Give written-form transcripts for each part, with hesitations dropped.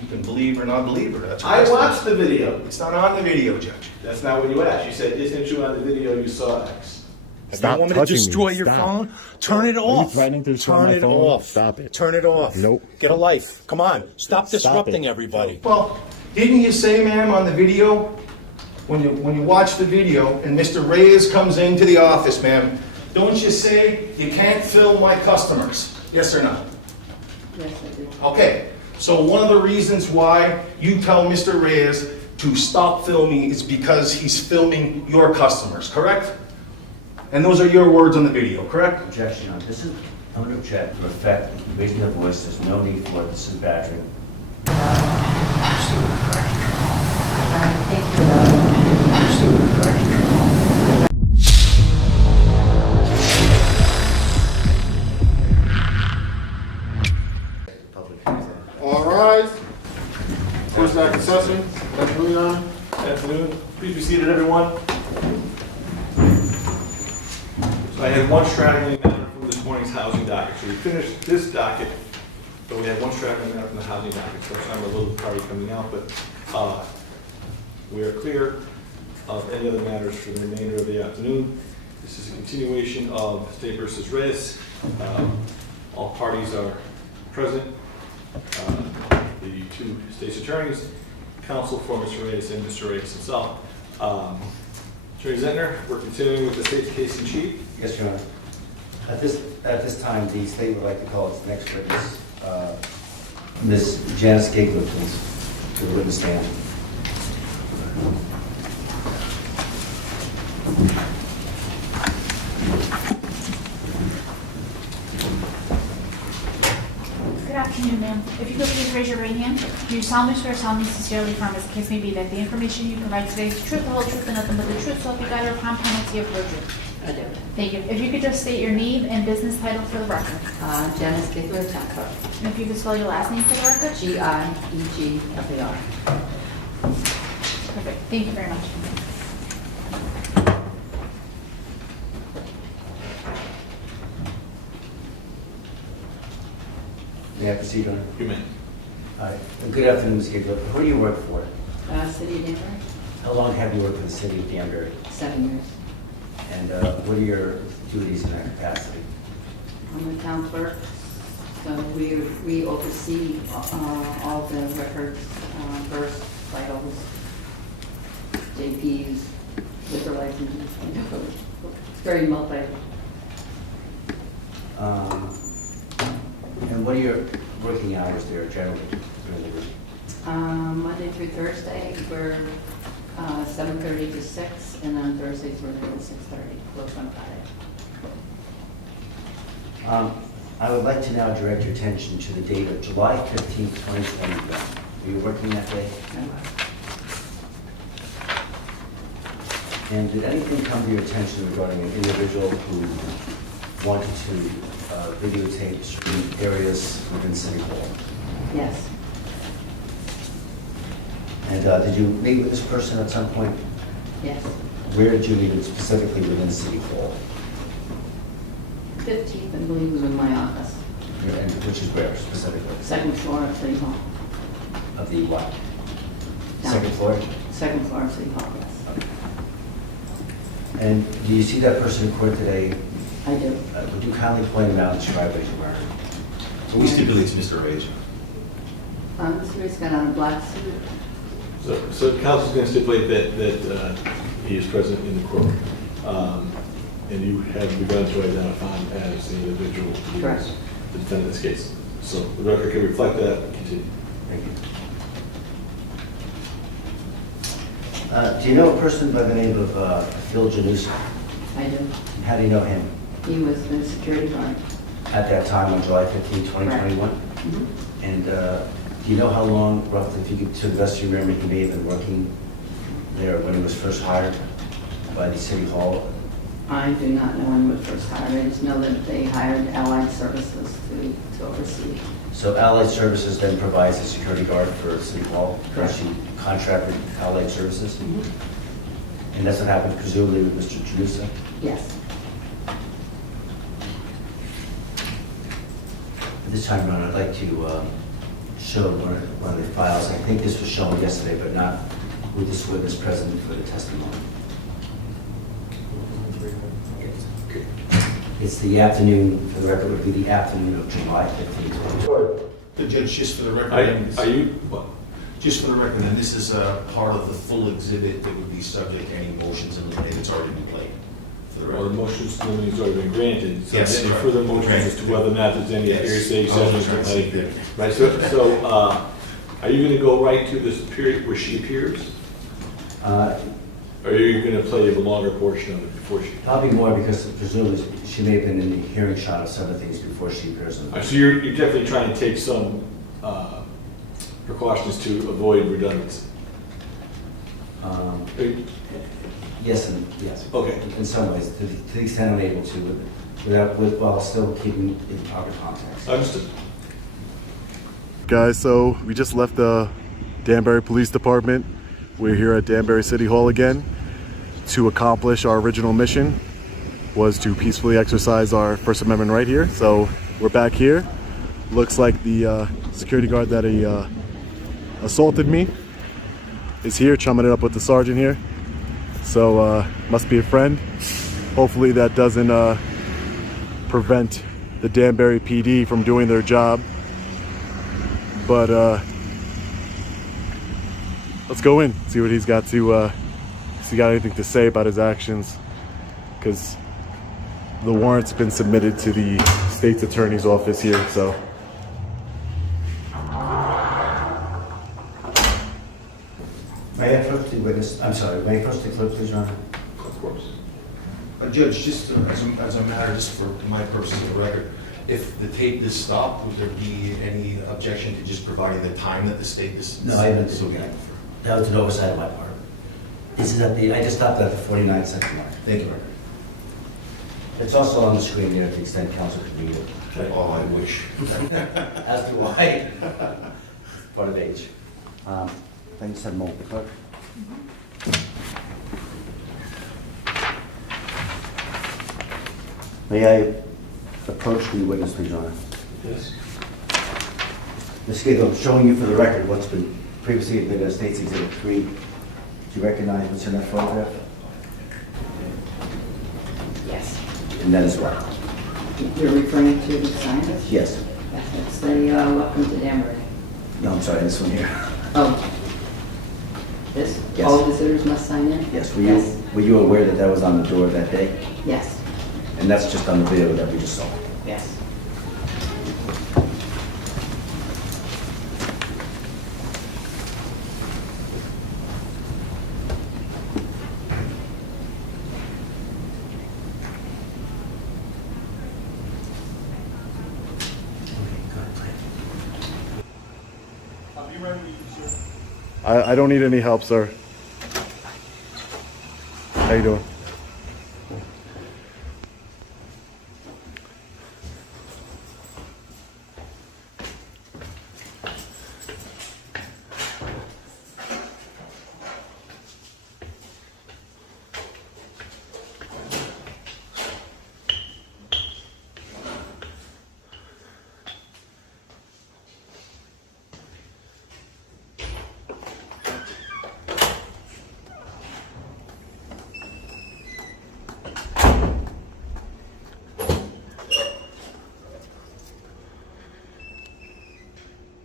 You can believe or not believe her. That's I watched the video. It's not on the video, Judge. That's not what you asked. You said, isn't you on the video you saw X? Stop you want me to touching destroy me. your Stop. phone? Turn it Are you off. threatening to destroy Turn my it phone? off. Stop it. Turn it off. Nope. Get a life. Come on. Stop disrupting it. everybody. Well, didn't you say, ma'am, on the video, when you watch the video and Mr. Reyes comes into the office, ma'am, don't you say you can't film my customers? Yes or no? Yes, I do. Okay. So one of the reasons why you tell Mr. Reyes to stop filming is because he's filming your customers, correct? And those are your words on the video, correct? Objection on this. I'm going to object to the fact that you're raising the voice. There's no need for it. This is badgering. All rise. First act session. Afternoon. Afternoon. Please be seated, everyone. So I had one straggling matter from this morning's housing docket. So we finished this docket, but we had one straggling matter from the housing docket. So I'm a little tardy coming out, but we are clear of any other matters for the remainder of the afternoon. This is a continuation of State versus Reyes. All parties are present. The two state's attorneys, counsel for Mr. Reyes and Mr. Reyes himself. Attorney Zentner, we're continuing with the state's case in chief. Yes, Your Honor. At this time, the state would like to call its next witness, Ms. Janice Gigler, please, to the witness stand. Good afternoon, ma'am. If you could please raise your right hand. Do you solemnly swear solemnly sincerely affirm as the case may be that the information you provide today is the truth, the whole truth, and nothing but the truth, so help you God or upon penalty of perjury? I do. Thank you. If you could just state your name and business title for the record. Janice Gigler, Town Clerk. And if you could spell your last name for the record. G-I-E-G-F-A-R. Perfect. Thank you very much. May I proceed, Your Honor? You may. All right. Good afternoon, Ms. Gigler. Who do you work for? City of Danbury, How long have you worked for the city of Danbury? 7 years. And what are your duties in that capacity? I'm the town clerk, so we oversee all the records, births, vitals, JPs, liquor licenses. It's very multi. And what are your working hours there generally during the week? Monday through Thursday, we're 7:30 to 6, and on Thursdays we're at 6:30, close on Friday. I would like to now direct your attention to the date of July 15th, 2021. Were you working that day? And did anything come to your attention regarding an individual who wanted to videotape certain areas within City Hall? Yes, And did you meet with this person at some point? yes. Where did you meet him specifically within City Hall? 15th, I believe, was in my office. And which is where specifically? Second floor of City Hall. Of the what? Down. Second floor? Second floor of City Hall, yes. And do you see that person in court today? I do. Would you kindly point him out and describe what he's wearing? So we stipulate to Mr. Reyes. Mr. Reed's got on a black suit. So the council's going to stipulate that he is present in the court. And you have begun to identify him as the individual who Correct. is the defendant in this case. So the record can reflect that. Continue. Thank you. Do you know a person by the name of Phil Janusa? I do. And how do you know him? He was the security guard. At that time on July 15, 2021? Mhm. And do you know how long, roughly, if you could, to the best of your memory, he may have been working there when he was first hired by the City Hall? I do not know when he was first hired. I just know that they hired Allied Services to oversee. So Allied Services then provides a security guard for City Hall? Correct. She contracted Allied Services? Mhm. And that's what happened presumably with Mr. Janusa? Yes. At this time around, I'd like to showed one of the files. I think this was shown yesterday, but not with this witness present for the testimony. It's the afternoon, for the record, would be the afternoon of July 15th. The judge, just for the record. Are you, what? Just for the record, and this is part of the full exhibit that would be subject to any motions in the day that's already been played. For the Well, the record. motions to limit has already been granted, so Yes, any correct. further motions as to whether or not there's any Yes. hearsay, I was evidence, trying to say that. right, so, are you gonna go right to this period where she appears? Or are you gonna play a longer portion of it before she? Probably more because presumably she may have been in the hearing shot of some of the things before she appears in the. So you're definitely trying to take some precautions to avoid redundancy? Yes and yes. Okay. In some ways, to the extent I'm able to, while still keeping in proper context. Understood. Guys, so we just left the Danbury Police Department. We're here at Danbury City Hall again to accomplish our original mission, was to peacefully exercise our First Amendment right here. So we're back here. Looks like the security guard that assaulted me is here, chumming it up with the sergeant here. So must be a friend. Hopefully that doesn't prevent the Danbury PD from doing their job. But let's go in, see what he's got to, if he got anything to say about his actions, because the warrant's been submitted to the state's attorney's office here, so. May I approach the witness, I'm sorry, may I approach the clerk, please, Your Honor? Of course. Judge, just as a matter, just for my purposes of the record, if the tape is stopped, would there be any objection to just providing the time that the state is? No, I haven't. So, That was an oversight on my part. This is I just stopped at the 49-second mark. thank you. It's also on the screen here to the extent counsel could read it. Oh, I wish. As do I. Part of age. Thanks, have a moment, clerk. May I approach the witness, please, Your Honor? Yes. Ms. Gago, I'm showing you for the record what's been previously admitted as State's Exhibit 3. Do you recognize what's in that photograph? Yes. And that is what? You're referring to the sign? Yes. Yes, it's the welcome to Danbury. No, I'm sorry, this one here. Oh. This? Yes. All visitors must sign in? Yes, Yes. were you aware that that was on the door that day? Yes. And that's just on the video that we just saw? Yes. I don't need any help, sir. How you doing?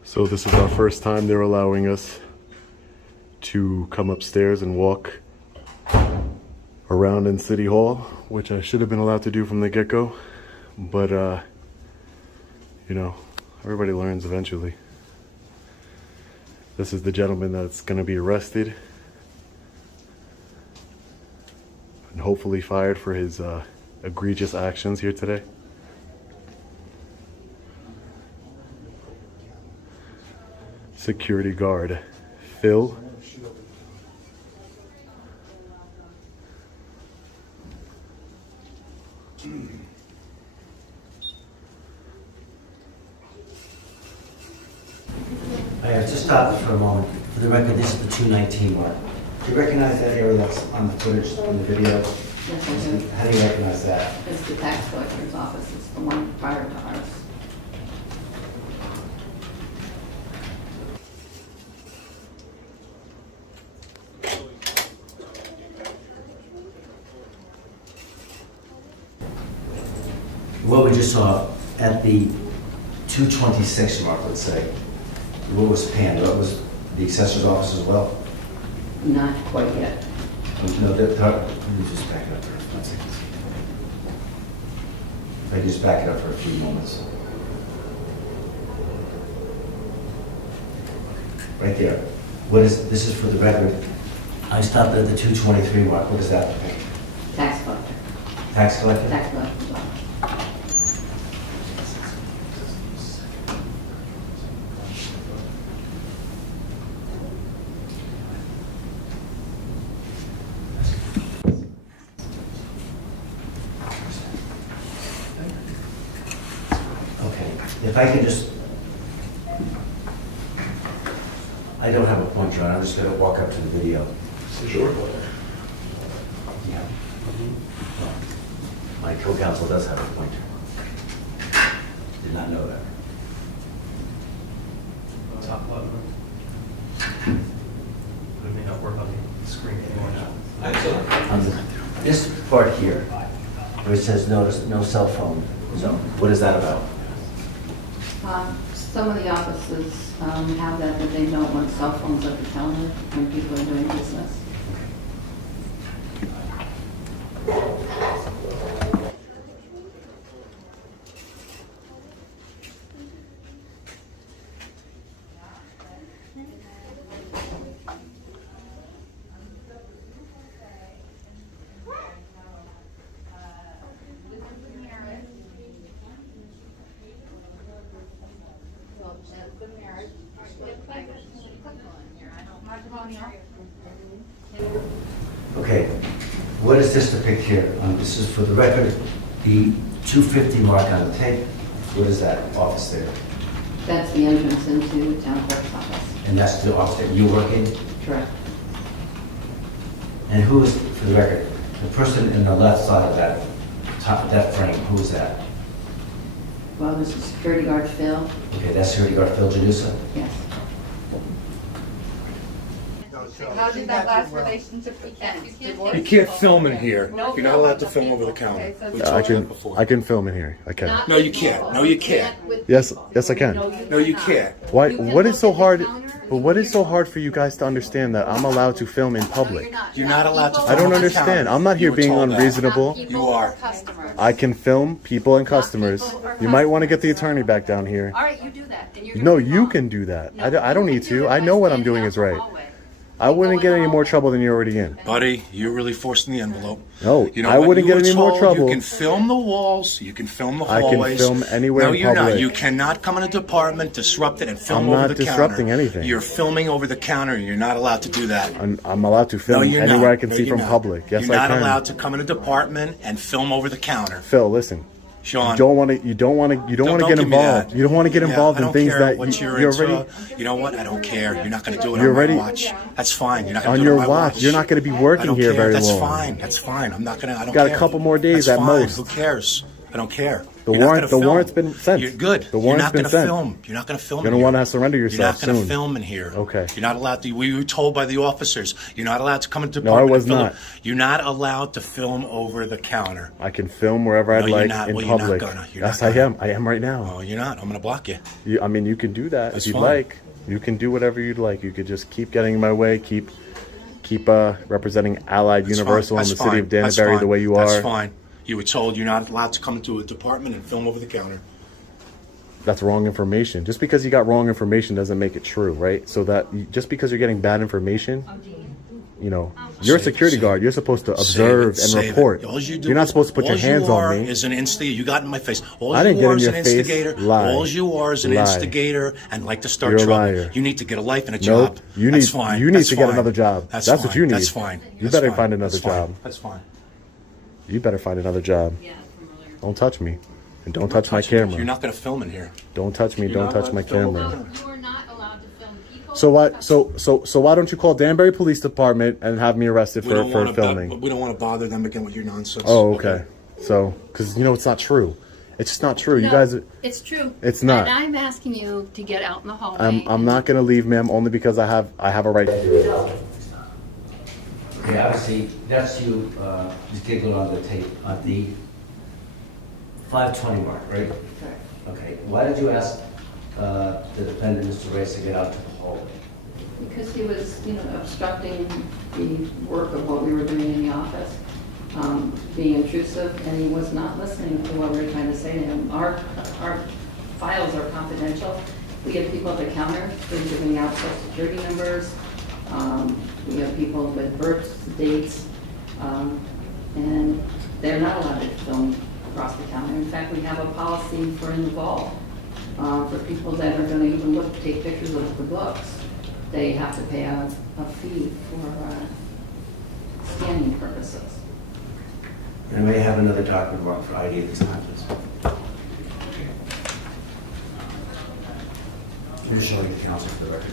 So this is our first time they're allowing us to come upstairs and walk around in City Hall, which I should have been allowed to do from the get-go. But, you know, everybody learns eventually. This is the gentleman that's going to be arrested and hopefully fired for his egregious actions here today. Security guard, Phil. I have just stopped for a moment. For the record, this is the 219 mark. Do you recognize that area that's on the footage, on the video? Yes, I do. How do you recognize that? It's the tax collector's office. It's the one prior to ours. what we just saw at the 226 mark, let's say, what was panned? What was the assessor's office as well? Not quite yet. No, let me just back it up for 1 second. If I could just back it up for a few moments. Right there. What is, this is for the record. I stopped at the 223 mark. What is that? Tax collector. Tax collector? Tax collector. Okay. If I could just, I don't have a pointer on. I'm just going to walk up to the video. Sure. Yeah. My co-counsel does have a pointer. Did not know that. Top button. It may not work on the screen anymore now. This part here, where it says no cell phone zone, what is that about? Some of the offices have that they don't want cell phones at the counter when people are doing business. Okay, what does this depict here? This is for the record, the 250 mark on the tape. What is that office there? That's the entrance into the town clerk's office. And that's the office that you work in? Correct. And who is, for the record, the person in the left side of that that frame, who is that? Well, there's a security guard, Phil. Okay, that's security guard Phil Janusa? Yes. How did that last relationship begin? You can't film in here. You're not allowed to film over the counter. We told you that before. I can film in here. I can. No, you can't. No, you can't. Yes, I can. No, you can't. Why? What is so hard? But what is so hard for you guys to understand that I'm allowed to film in public? You're not allowed to film I don't on the understand. counter. I'm not here You were being told that. unreasonable. You are. I can film people and customers. You might want to get the attorney back down here. All right, you do that. And you're No, gonna be you wrong. can do that. No, I don't you need can do to. it I by know what I'm standing doing out is in the right. hallway. I wouldn't get any more trouble than you're already in. Buddy, you're really forcing the envelope. No, You know I what? wouldn't You get were any more told trouble. You can film the walls. You can film the I can hallways. film anywhere No, in you're not. public. You cannot come in a department, disrupt it, and film I'm over not the counter. disrupting anything. You're filming over the counter. You're not allowed to do that. I'm allowed to No, film you're anywhere not. I can No, see you're from not. public. Yes, you're I not can. allowed to come in a department and film over the counter. Phil, listen. Sean, You don't want to get give me involved. that. You don't want to get Yeah, involved I in don't things care that what you're you're into. already You know what? I don't care. You're not going to do it You're on already- my watch. That's fine. You're not on going to do it your on my watch. You're not going to be I working don't here care. very That's long. fine. That's fine. I'm not going to. I don't Got a care. couple more days That's at fine. most. Who cares? I don't care. The You're not warrant- gonna the warrant's film. been sent. You're good. The You're warrant's not been going to sent. film. You're not going to film. You're gonna wanna surrender yourself You're not going to soon. film in here. Okay. You're not allowed to. We were told by the officers. You're not allowed to come into No, I department. was and film. not. You're not allowed to film over the counter. I can film wherever I'd No, you're like not. in Well, you're not public. gonna. You're Yes, not I gonna. am. I am right now. Oh, you're not. I'm going to block you. I mean, you can do that That's if you'd fine. like. You can do whatever you'd like. You could just keep getting in my way. Keep representing Allied That's Universal fine. in the That's city of fine. That's Danbury the fine. way you That's are. fine. You were told you're not allowed to come into a department and film over the counter. That's wrong information. Just because you got wrong information doesn't make it true, right? So just because you're getting bad information, you're a Save- security save- guard. You're supposed to observe and Save it. report. All you do You're not is- supposed to put your all hands you on are me. Is an instigator. You got in my face. All I didn't you get are in is your an face. instigator. Lie. All you are is an Lie. instigator and like to start You're a trouble. liar. You need to get a life and a Nope. job. You That's need fine. you need That's to get fine. another job. That's That's fine. what you need. That's fine. You That's better fine. find another That's fine. job. That's fine. You better find another job. Don't touch me. And don't touch my Touch me. camera. You're not going to film in here. Don't touch me. You're Don't not touch my allowed to film. camera. You are not allowed to film people. So what? So why don't you call Danbury Police Department and have me arrested for filming? We don't want to bother them again with your nonsense. Oh, okay. So, because it's not true. It's just not true. You No, guys, It's true. It's not. And I'm asking you to get out in the hallway. I'm not gonna leave, ma'am, only because I have a right to do it. Okay, obviously, that's you, just giggling on the tape, on the 5:20 mark, right? Correct. Okay, why did you ask the defendant, Mr. Reyes, to get out to the hallway? Because he was, obstructing the work of what we were doing in the office, being intrusive, and he was not listening to what we were trying to say to him. Our files are confidential. We have people at the counter, been giving out social security numbers. We have people with birth dates, and they're not allowed to film across the counter. In fact, we have a policy for in the vault, for people that are gonna even take pictures of the books. They have to pay a fee for scanning purposes. And may I have another document marked for ID at this time, please? I'm just showing the counsel for the record.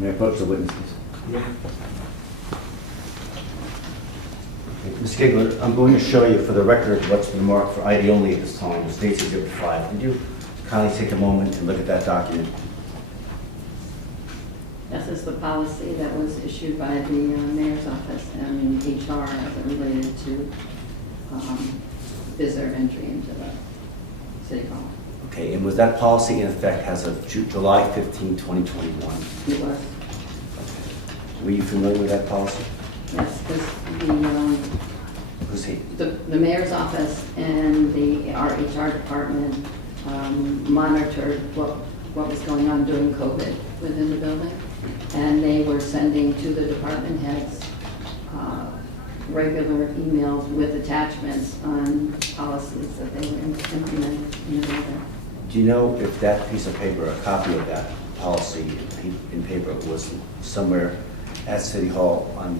May I approach the witnesses? Ms. Gigler, I'm going to show you for the record what's been marked for ID only at this time, the State's Exhibit 5. Could you kindly take a moment and look at that document? This is the policy that was issued by the mayor's office and HR as it related to visitor entry into the city hall. Okay, and was that policy in effect as of July 15, 2021? It was, Were you familiar with that policy? yes, because Who's he? the mayor's office and our HR department monitored what was going on during COVID within the building. And they were sending to the department heads regular emails with attachments on policies that they were implementing in the building. Do you know if that piece of paper, a copy of that policy in paper, was somewhere at City Hall on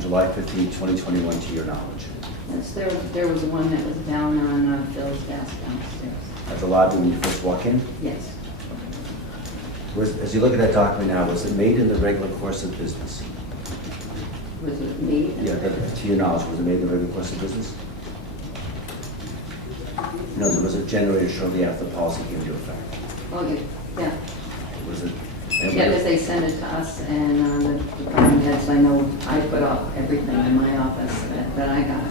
July 15, 2021, to your knowledge? Yes, there was one that was down on Phil's desk downstairs. At the lobby when you first walk in? Yes, As you look at that document now, was it made in the regular course of business? was it me? Yeah, to your knowledge, was it made in the regular course of business? No, was it generated shortly after the policy came into effect? Okay, yeah. Was it? Yeah, because they sent it to us and the department heads, I know I put up everything in my office that I got.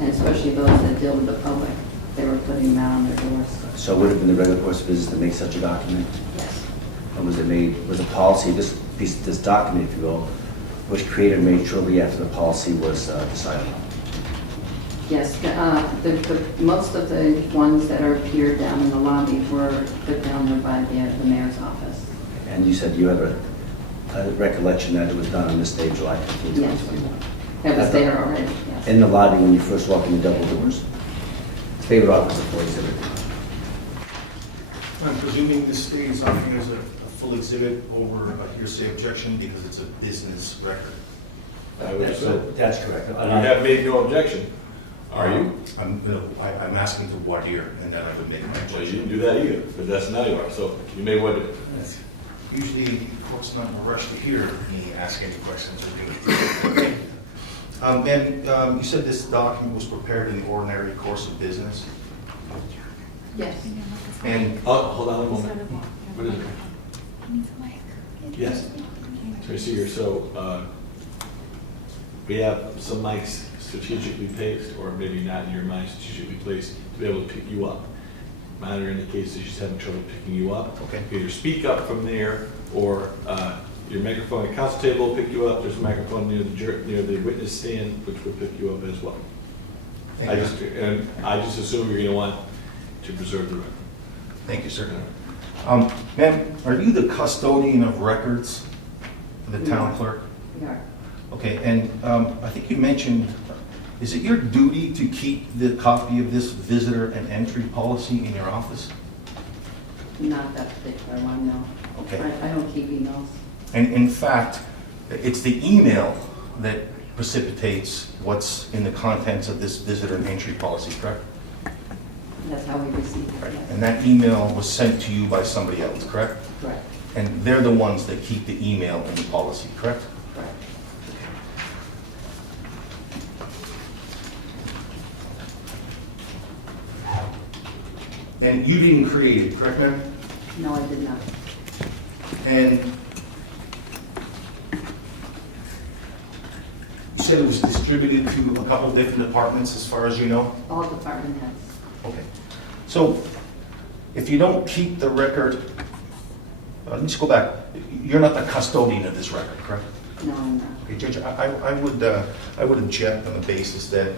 And especially those that deal with the public, they were putting them out on their doors. So it would have been the regular course of business to make such a document? Yes, And was a policy, this document, if you will, was created and made shortly after the policy was decided on? yes. Most of the ones that are appeared down in the lobby were put down there by the mayor's office. And you said you have a recollection that it was done on this day, July 15, Yes. 2021? That was there already, yes. In the lobby when you first walk in the double doors? Favorite officer for exhibit. I'm presuming this stays on here as a full exhibit over a hearsay objection because it's a business record. I would assume. That's correct. You have made no objection, are you? I'm asking to voir dire, and then I would make my Well, you objection. didn't do that either, but that's now you are, so you may want to. Usually, the court's not in a rush to hear me ask any questions or do it. And you said this document was prepared in the ordinary course of business? Yes. And Oh, hold on a moment. What is it? Yes. So I see here, so, we have some mics strategically placed, or maybe not in your mind strategically placed, to be able to pick you up. Monitor indicates that she's having trouble picking you up. Okay. Either speak up from there, or your microphone at council table will pick you up. There's a microphone near the witness stand, which will pick you up as well. I just assume you're going to want to preserve the record. thank you, sir. Ma'am, are you the custodian of records for the town clerk? We are. Okay, and I think you mentioned, is it your duty to keep the copy of this visitor and entry policy in your office? Not that particular one, no. Okay. I don't keep emails. And in fact, it's the email that precipitates what's in the contents of this visitor and entry policy, correct? That's how we receive it, yes. And that email was sent to you by somebody else, correct? Correct, And they're the ones that keep the email in the policy, correct? correct. And you didn't create it, correct, ma'am? No, I did not. And you said it was distributed to a couple different departments, as far as you know? All department heads. Okay. So if you don't keep the record, let me just go back. You're not the custodian of this record, correct? No, I'm not. Okay, Judge, I would object on the basis that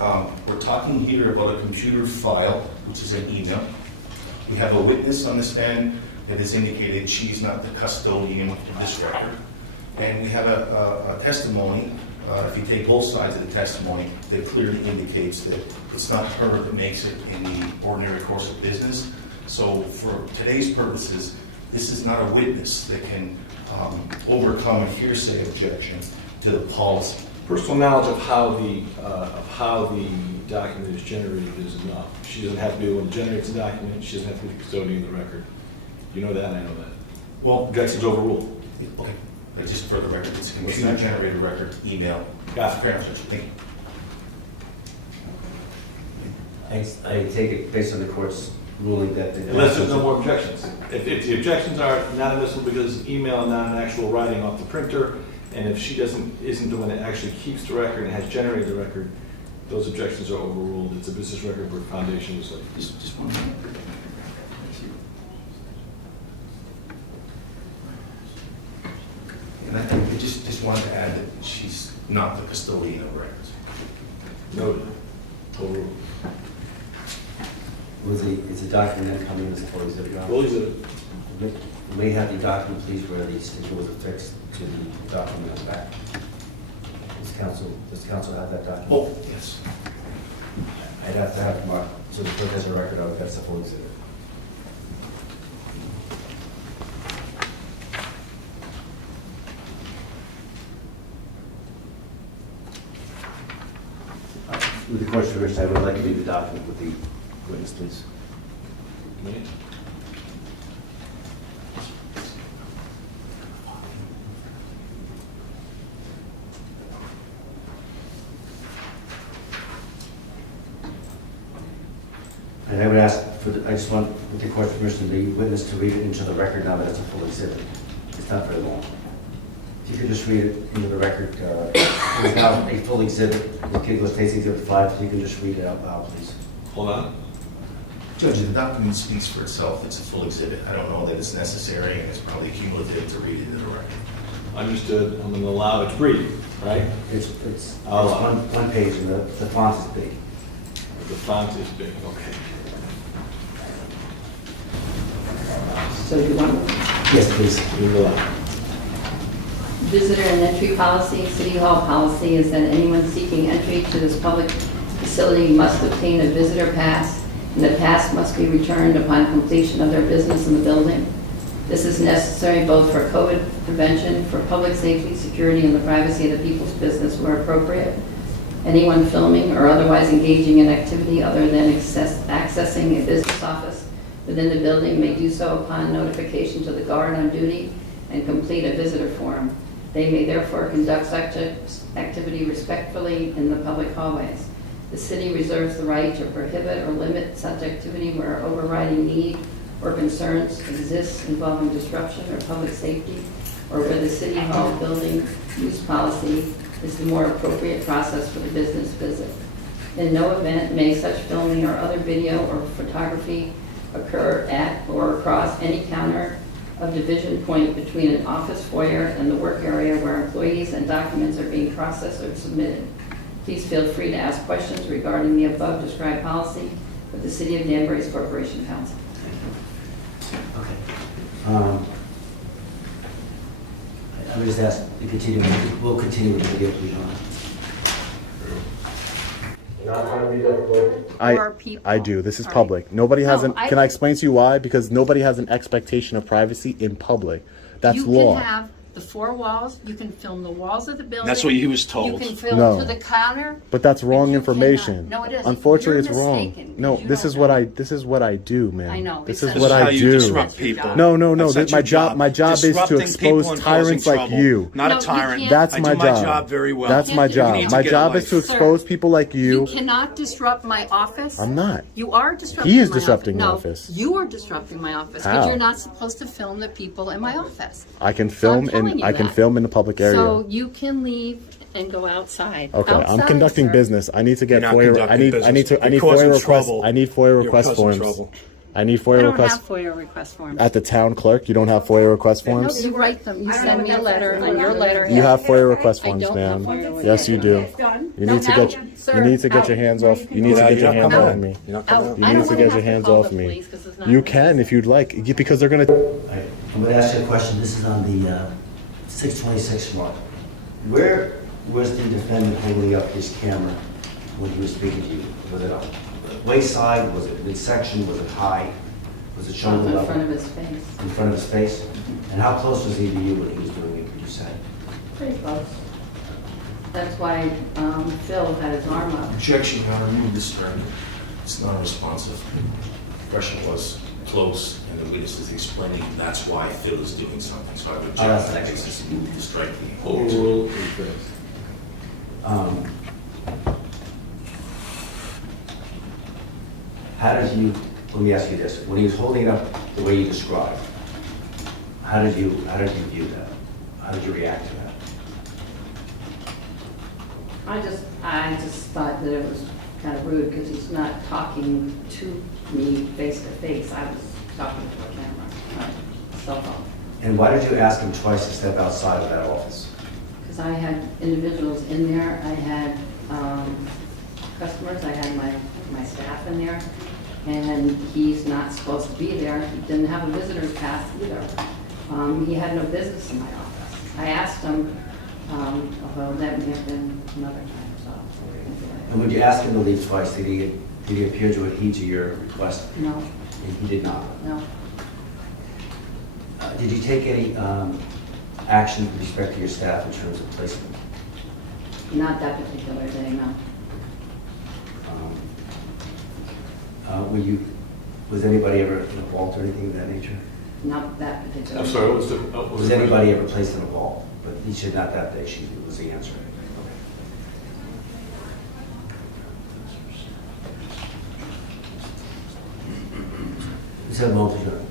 we're talking here about a computer file, which is an email. We have a witness on the stand that has indicated she's not the custodian of this record. And we have a testimony, if you take both sides of the testimony, that clearly indicates that it's not her that makes it in the ordinary course of business. So for today's purposes, this is not a witness that can overcome a hearsay objection to the policy. Personal knowledge of how the document is generated is enough. She doesn't have to be the one who generates the document, she doesn't have to be the custodian of the record. You know that, I know that. Well, Objection's overruled. okay, just for the record, it's a computer-generated record, email. Got it. Fair answer. Thank you. I take it based on the court's ruling that the... Unless there's no more objections. If the objections are not admissible because email and not an actual writing off the printer, and if she isn't the one that actually keeps the record and has generated the record, those objections are overruled. It's a business record where foundation is like. Just one minute. And I just wanted to add that she's not the custodian of records. Noted. Overruled. Is the document then coming as fully exhibit? Well, is it? May have the document, please, where the sticker was affixed to the document on the back. Does the council have that document? Oh, yes. I'd have to have it marked, so the clerk has a record of it, that's the full exhibit. With the court's permission, I would like to read the document with the witness, please. Me? And I would ask I just want, with the court's permission, the witness to read it into the record now that it's a full exhibit. It's not very long. If you could just read it into the record, it's now a full exhibit. The kid was facing exhibit 5, so you can just read it out loud, please. Hold on. Judge, the document speaks for itself. It's a full exhibit. I don't know that it's necessary, and it's probably cumulative to read it into the record. Understood. I'm going to allow it to breathe, right? It's I'll allow it. one page, and the font is big. The font is big, okay. So you want Yes, please. We will allow. visitor and entry policy, City Hall policy is that anyone seeking entry to this public facility must obtain a visitor pass, and the pass must be returned upon completion of their business in the building. This is necessary both for COVID prevention, for public safety, security, and the privacy of the people's business where appropriate. Anyone filming or otherwise engaging in activity other than accessing a business office within the building may do so upon notification to the guard on duty and complete a visitor form. They may therefore conduct such activity respectfully in the public hallways. The city reserves the right to prohibit or limit such activity where overriding need or concerns exist involving disruption or public safety, or where the City Hall building use policy is the more appropriate process for the business visit. In no event may such filming or other video or photography occur at or across any counter of division point between an office foyer and the work area where employees and documents are being processed or submitted. Please feel free to ask questions regarding the above described policy with the City of Danbury's Corporation Council. Okay. I would just ask to continue, we'll continue with the video, please. I do. This is public. Nobody has an. Can I explain to you why? Because nobody has an expectation of privacy in public. That's law. You can have the 4 walls, you can film the walls of the building. That's what he was told. You can film No. to the counter. But that's wrong You information. cannot. No, it isn't. Unfortunately, You're it's wrong. mistaken, No, because you this don't is what know. this is what I do, man. I know, This because is what This is how I you do. disrupt That's your people. job. No, That's that my job. My job is to Disrupting expose people and tyrants causing like trouble. you. Not No, a you tyrant. can't. That's I my do job. my job very well. That's my You job. need to My get a job is to life. expose people like You you. cannot disrupt my office. I'm not. You are disrupting He is my disrupting the No, office. you are disrupting my office, How? but you're not supposed to film the people in my office. I can So I'm film telling in you I can that. film in the public area. So you can leave and go outside. Okay, I'm Outside, conducting sir. business. I need to get You're not FOIA. I conducting need business. I need You're causing FOIA requests. trouble. I need FOIA You're request causing forms. trouble. I need I FOIA don't requests have FOIA request forms. at the town clerk. You don't have FOIA request No, forms. you write them. You send me a letter, and your letter. You have FOIA request I forms, don't have ma'am. FOIA request Yes, you do. You need to get Sir, you need to get out. your hands off. You need to Yeah, get you're your not hands coming off in. me. You're not Out. coming in. You I need don't to wanna get your have to hands call off the me. police 'cause it's not You right. can if you'd like, because they're gonna. All right, I'm gonna ask you a question. This is on the 626 mark. Where was the defendant holding up his camera when he was speaking to you? Was it up waist side? Was it midsection? Was it high? Was it shoulder In level? front of his face. In front of his face? And how close was he to you when he was doing it, would you say? Pretty close. That's why Phil had his arm up. Objection, Your Honor, move this hearing. It's not responsive. The question was close, and the witness is explaining that's why Phil is doing something. So I would object that's on that next. basis, move to strike the Overrule. How did you, let me ask you this, when he was holding it up the way you described, how did you view that? How did you react to that? I just thought that it was kind of rude because he's not talking to me face to face. I was talking to a camera, my cell phone. And why did you ask him twice to step outside of that office? Because I had individuals in there, I had customers, I had my staff in there, and he's not supposed to be there. He didn't have a visitor's pass either. He had no business in my office. I asked him, although that may have been another time, so. And when you asked him to leave twice, did he appear to adhere to your request? No, And he did not. no. Did you take any action with respect to your staff in terms of placement? Not that particular day, no. Was anybody ever in a vault or anything of that nature? Not that particular. I'm sorry, what was the? what Was the- anybody ever placed in a vault? But he said not that day, she was the answer. Okay. Is that moment ago?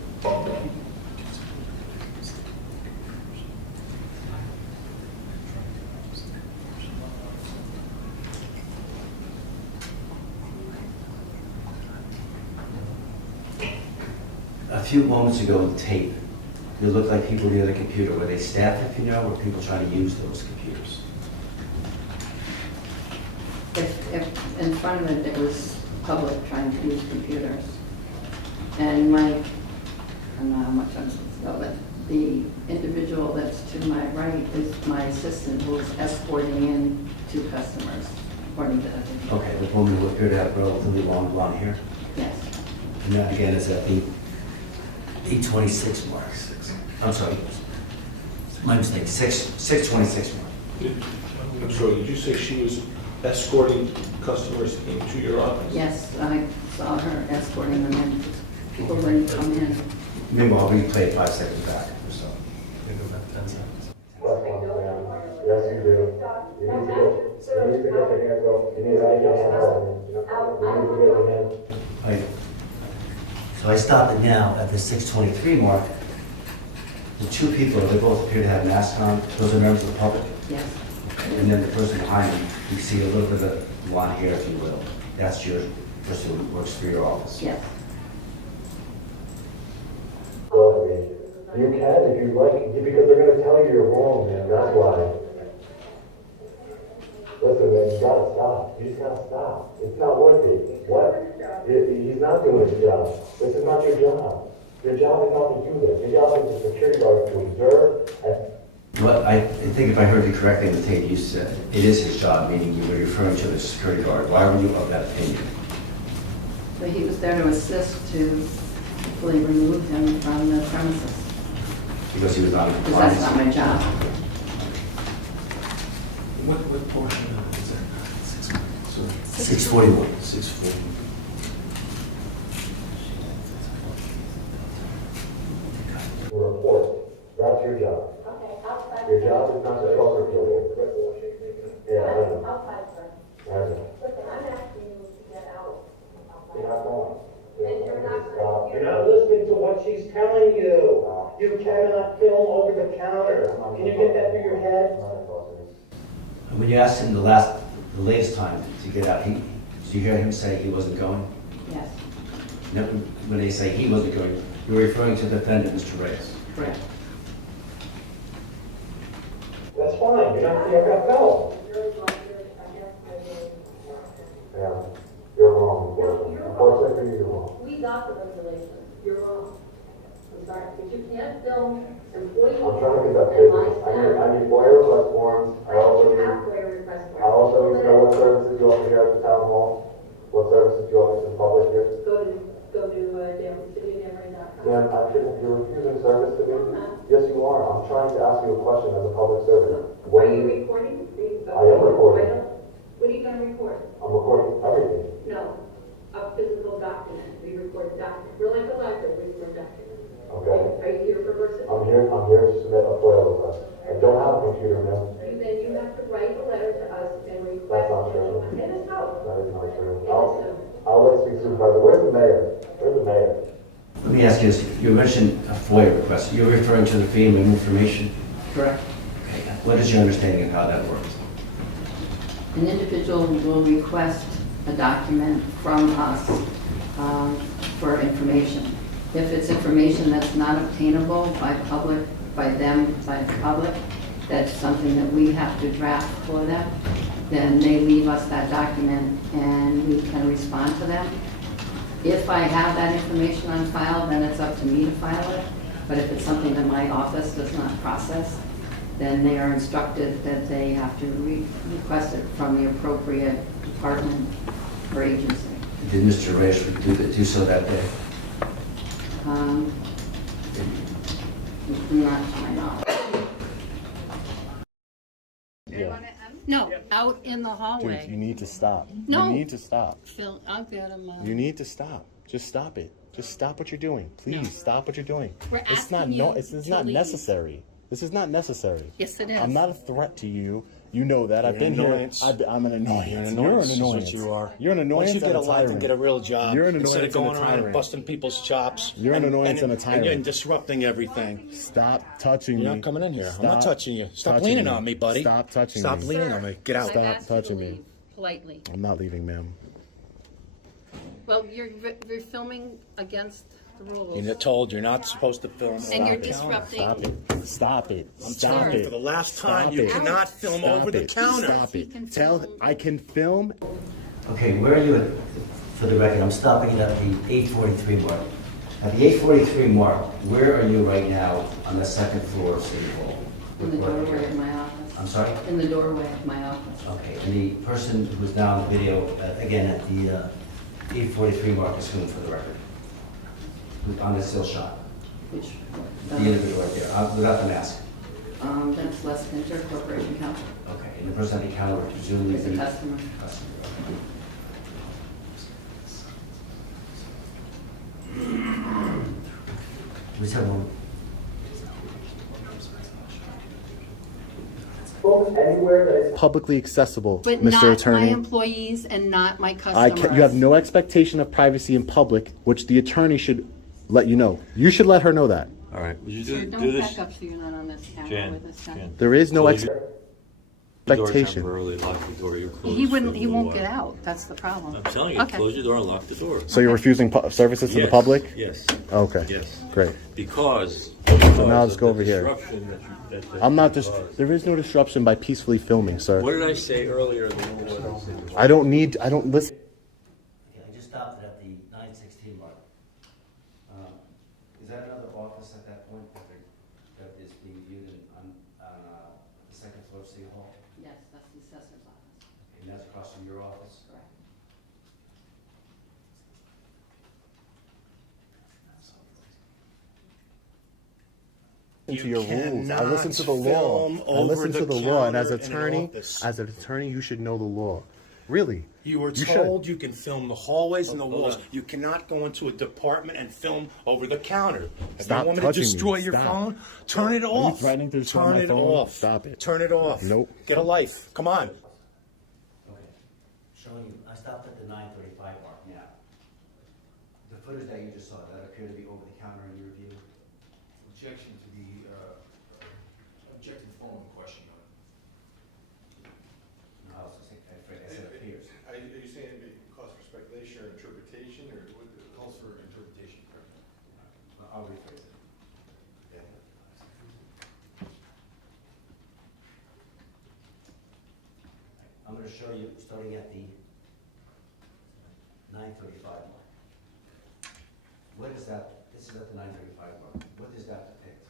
A few moments ago in the tape, it looked like people near the computer. Were they staff, if you know, or people trying to use those computers? If in front of it was public trying to use computers. And I don't know how much I'm supposed to go, but the individual that's to my right is my assistant who is escorting in two customers, according to the video. Okay, the woman who appeared to have relatively long blonde hair. Yes. And that again is at the 826 mark. I'm sorry. My mistake, 626 mark. I'm sorry, did you say she was escorting customers into your office? Yes, I saw her escorting them in. People wouldn't come in. Meanwhile, we played 5 seconds back or so. Can go back 10 seconds. Yes, you do. You need to get your hands off. You need to get your hands off. You need to get your hands. Right. So I stopped it now at the 623 mark. The two people, they both appear to have masks on. Those are members of the public. Yes. And then the person behind them, you see a little bit of blonde hair, if you will. That's your person who works for your office. Yes. You can if you like, because they're gonna tell you you're wrong, man, that's why. Listen, man, you gotta stop, you just gotta stop, it's not worth it. What? He's not doing his job, this is not your job. Your job is not to do this, your job is a security guard to observe and What, I think if I heard you correctly in the tape, you said it is his job, meaning you were referring to the security guard. Why were you of that opinion? But he was there to assist to hopefully remove him from the premises. Because he was on because that's not my job. What portion of it is that? 641. 640. Report. That's your job. Your job is not to talk or kill. Yeah, I know. I know. You're not going. You're not listening to what she's telling you. You cannot film over the counter. Can you get that through your head? And when you asked him the latest time to get out, did you hear him say he wasn't going? Yes, No, when they say he wasn't going, you're referring to the defendant, Mr. Reyes. correct. That's fine. You're not the FFL. Yeah, you're wrong. Unfortunately, you're wrong. We got the regulations, you're wrong. I'm sorry, but you can't film employees. I'm trying to conduct and my business. staff. I need FOIA request forms. I also I need, have FOIA request forms. I also need to know what services you offer here at the town hall. What services you offer to the public here. Go to cityofdanbury.com. Then you're refusing service to me? Yes, you are. I'm trying to ask you a question as a public servant. Are you recording? I am recording. What are you gonna record? I'm recording everything. No, a physical document, we record document. We're like a library, we record documents. Okay? Are you here for birth I'm certificate? here to submit a FOIA request. I don't have a computer, ma'am. Then you have to write a letter to us and request. That's not true. It is so. That is not true. It is so. I'll let you speak, Supervisor. Where's the mayor? Where's the mayor? Let me ask you this, you mentioned a FOIA request, you're referring to the Freedom of Information? Correct. Okay. What is your understanding of how that works? An individual will request a document from us for information. If it's information that's not obtainable by the public, that's something that we have to draft for them, then they leave us that document and we can respond to them. If I have that information on file, then it's up to me to file it. But if it's something that my office does not process, then they are instructed that they have to request it from the appropriate department or agency. Did Mr. Reyes do so that day? Not to my knowledge. No, out in the hallway. Dude, you need to stop. No. You need to stop. Phil, I'll get him. You need to stop. Just stop it. Just stop what you're doing. Please No. stop what you're doing. We're It's not asking you This is to not leave. necessary. This is not necessary. Yes, it is. I'm not a threat to you. You know that. I've You're been an here. annoyance. I'm an annoyance. You're an You're annoyance. an Is what annoyance. you are. You're an annoyance Once you get and a life and tyrant. get a real job, You're an instead of annoyance and going a around and tyrant. busting people's chops. You're an annoyance and a tyrant. And disrupting everything. Stop touching me. You're not coming in here. I'm not Stop touching you. Stop touching leaning me. on me, buddy. Stop touching Stop me. leaning on me. Get out. Stop I've asked you to touching me. leave politely. I'm not leaving, ma'am. Well, you're filming against the rules. You're told you're not supposed to film. And you're over the counter. disrupting. Stop it. Stop it. I'm Stop telling you it. for the last time, Stop you it. cannot film Stop over the it. counter. Stop He can it. Tell film. I can film. Okay, where are you at, for the record, I'm stopping it at the 843 mark. At the 843 mark, where are you right now on the second floor of City Hall? In the doorway of my office. I'm sorry? In the doorway of my office. Okay, and the person who's now in the video, again, at the 843 mark is whom for the record? On the still shot? Which, The individual right there, without the mask? that's Les Pinter, Corporation Counsel. Okay, and the person at the counter would presumably Is a be? customer. Customer, okay. Please have one. Anywhere that is Publicly accessible, But Mr. not my Attorney. employees and not my I customers. can, you have no expectation of privacy in public, which the attorney should let you know. You should let her know that. All right, would you Sir, do don't this? back up so you're not on this camera Jan, with us. Jan. There is no Close the door expectation. temporarily, lock the door, you're closed. He for wouldn't. a He little won't while. get out. That's the problem. I'm telling you, Okay. close your door and lock the door. So you're refusing services to the Yes, public? Yes, Okay. yes. Great. Because. now let's go over here. That I'm not just. caused. There is no disruption by peacefully filming, sir. What did I say earlier? The rule was- I don't need. I don't listen. Okay, I just stopped it at the 916 mark. Is that another office at that point that is being viewed on the second floor of City Hall? Yes, that's the assessor's office. And that's across from your office? Correct. to your rules. I listen to the law. I listen to the law, and as an attorney, you should know the law. Really. You were told you can film the hallways and the walls. You cannot go into a department and film over the counter. Stop you want me touching to destroy me. your Stop. phone? Turn it Are you off. threatening to destroy Turn my it phone? off. Stop it. Turn it off. Nope. Get a life. Come on. Okay. Showing you, I stopped at the 9:35 mark now. The footage that you just saw, that appeared to be over the counter in your view? Objection to the, objective phone question. No, I was just saying, I said appears. Are you saying it calls for speculation or interpretation, or what? Calls for interpretation. I'll rephrase it. I'm going to show you, starting at the 9:35 mark. What is that? This is at the 9:35 mark. What does that depict?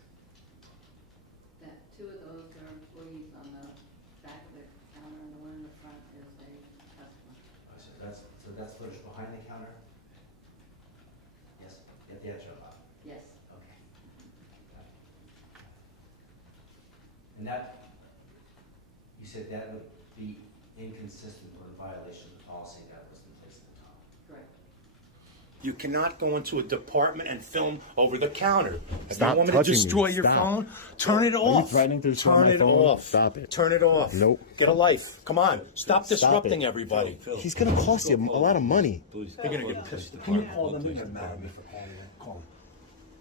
That two of those are employees on the back of the counter, and the one in the front is a customer. So that's footage behind the counter? Yes, you have the answer about it. Yes. Okay. And that, you said that would be inconsistent or in violation of the policy that was in place at the time. Correct. You cannot go into a department and film over the counter. Stop you want me touching to destroy me. your Stop. phone? Turn it Are you off. threatening to destroy Turn my it phone? off. Stop it. Turn it off. Nope. Get a life. Come on. Stop disrupting it. everybody. He's gonna cost you a lot of money. Please. They're gonna get pissed. Can you call them? They're gonna get mad at me for calling them. Call them.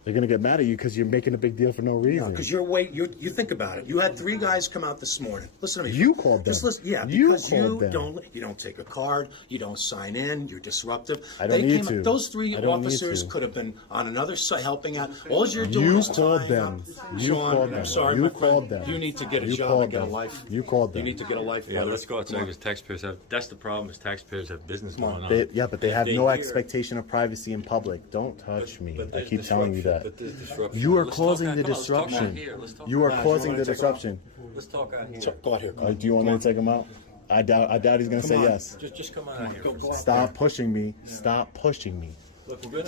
They're gonna get mad at you because you're making a big deal for no reason. Because you think about it. You had 3 guys come out this morning. Listen to me. You called them. Just listen. Yeah, You because called them. you don't take a card. You don't sign in. You're disruptive. I don't need came to. Those 3 I don't need officers to. could have been on another site helping out. All you're doing You is called tying them. up. You Sean, called them. I'm sorry, You my friend. called them. You need to get a You job called and get a them. life. You called them. You need to get a life. Yeah, brother. let's go outside Come on. because taxpayers have, that's the problem, is taxpayers have business going on. But they have If no hear- expectation of privacy in public. Don't touch me. but I there's keep telling you disruption, that. but there's disruption. You are Let's talk causing out- the come on, let's talk out disruption. here. Let's talk You are out causing here. the disruption. Let's talk out here. Go out here. Come on. Do you want me to take him out? I doubt he's gonna say on. yes. Just come on out here. Go for a out second. Stop pushing me. Stop pushing me. Look, we're gonna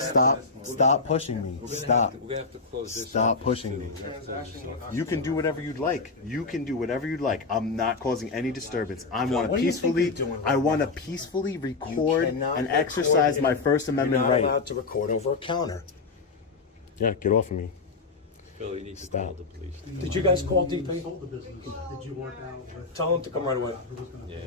Stop pushing me. Stop. We're gonna have to close this. Stop office, pushing too. me. We're gonna have to close this office. You can do whatever you'd like. You can do whatever you'd like. I'm not causing any disturbance. I want to what do you think peacefully. you're doing right I want to now? peacefully You record cannot and record exercise in- my First Amendment You're not right. allowed to record over a counter. Yeah, get off of me. Phil, you need to Stop. call the police. Did you guys call DP? Did you work out with? Tell them to come right away. Yeah.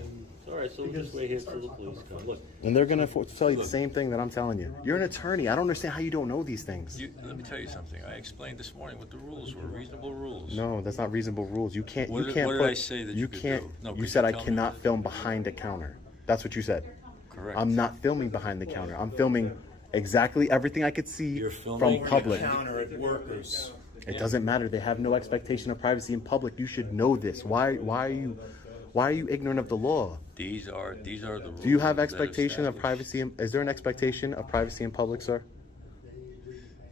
All right, so we'll just wait here till the police come. Look, And they're gonna tell you the same thing that I'm telling you. You're an attorney. I don't understand how you don't know these things. let me tell you something. I explained this morning what the rules were, reasonable rules. No, that's not reasonable rules. You can't. What You did- can't what did put. I say that you you could can't. do? No, You could said you I tell me? cannot film behind a counter. That's what you said. Correct. I'm not filming behind the counter. I'm filming exactly everything I could see You're from filming public. Counter at workers. It doesn't matter. They have no expectation of privacy in public. You should know this. Why are you ignorant of the law? These are the rules. Do you have that expectation of establish- privacy? Is there an expectation of privacy in public, sir?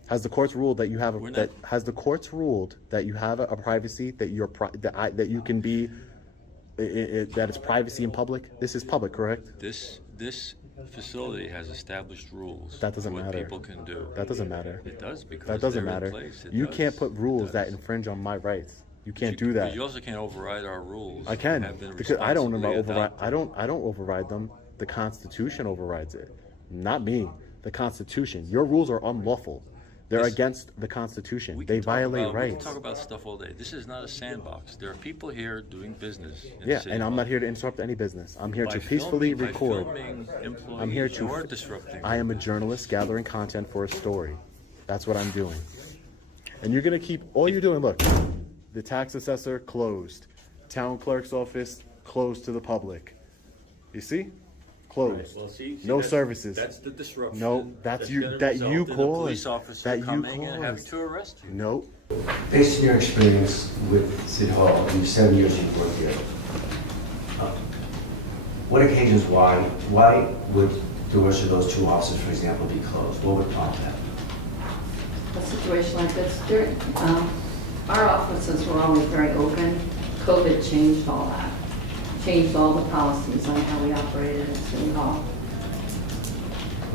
Has the courts ruled that you have We're that? not- Has the courts ruled that you have a privacy that that you can be that it's privacy in public? This is public, correct? This facility has established rules. That doesn't for what matter. people can do. That doesn't matter. It does because That doesn't they're in matter. place. It You does. can't put rules It that does. infringe on my rights. You can't But do that. You also can't override our rules. I can Have been because I don't responsibly override. adopted. I don't override them. The Constitution overrides it, not me. The Constitution. Your rules are unlawful. They're Yes. against the Constitution. We They can talk violate about- We rights. can talk about stuff all day. This is not a sandbox. There are people here doing business. In Yeah, City and I'm Hall. not here to interrupt any business. I'm here By to peacefully filming- record. By filming employees, I'm here you are to. disrupting. I am a journalist gathering content for a story. That's what I'm doing. And you're gonna keep all you're doing. Look, the tax assessor closed, town clerk's office closed to the public. You see, closed. Well, see, No that's- services. That's the disruption. No, that's you- gonna that result you in a caused. police officer That you coming and having caused. to arrest you. No. Based on your experience with City Hall in the 7 years you've worked here, what occasions why would doors to those 2 offices, for example, be closed? What would prompt that? A situation like this, our offices were always very open. COVID changed all that, changed all the policies on how we operated at City Hall.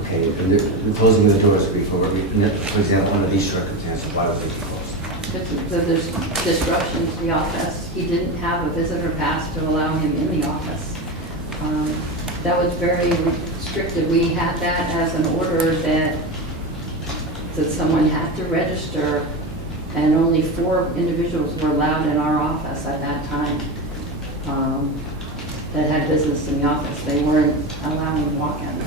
Okay, and the closing of the doors before, for example, under these circumstances, why would they be closed? the disruption to the office. He didn't have a visitor pass to allow him in the office. That was very restricted. We had that as an order that someone had to register, and only 4 individuals were allowed in our office at that time that had business in the office. They weren't allowing walk-ins.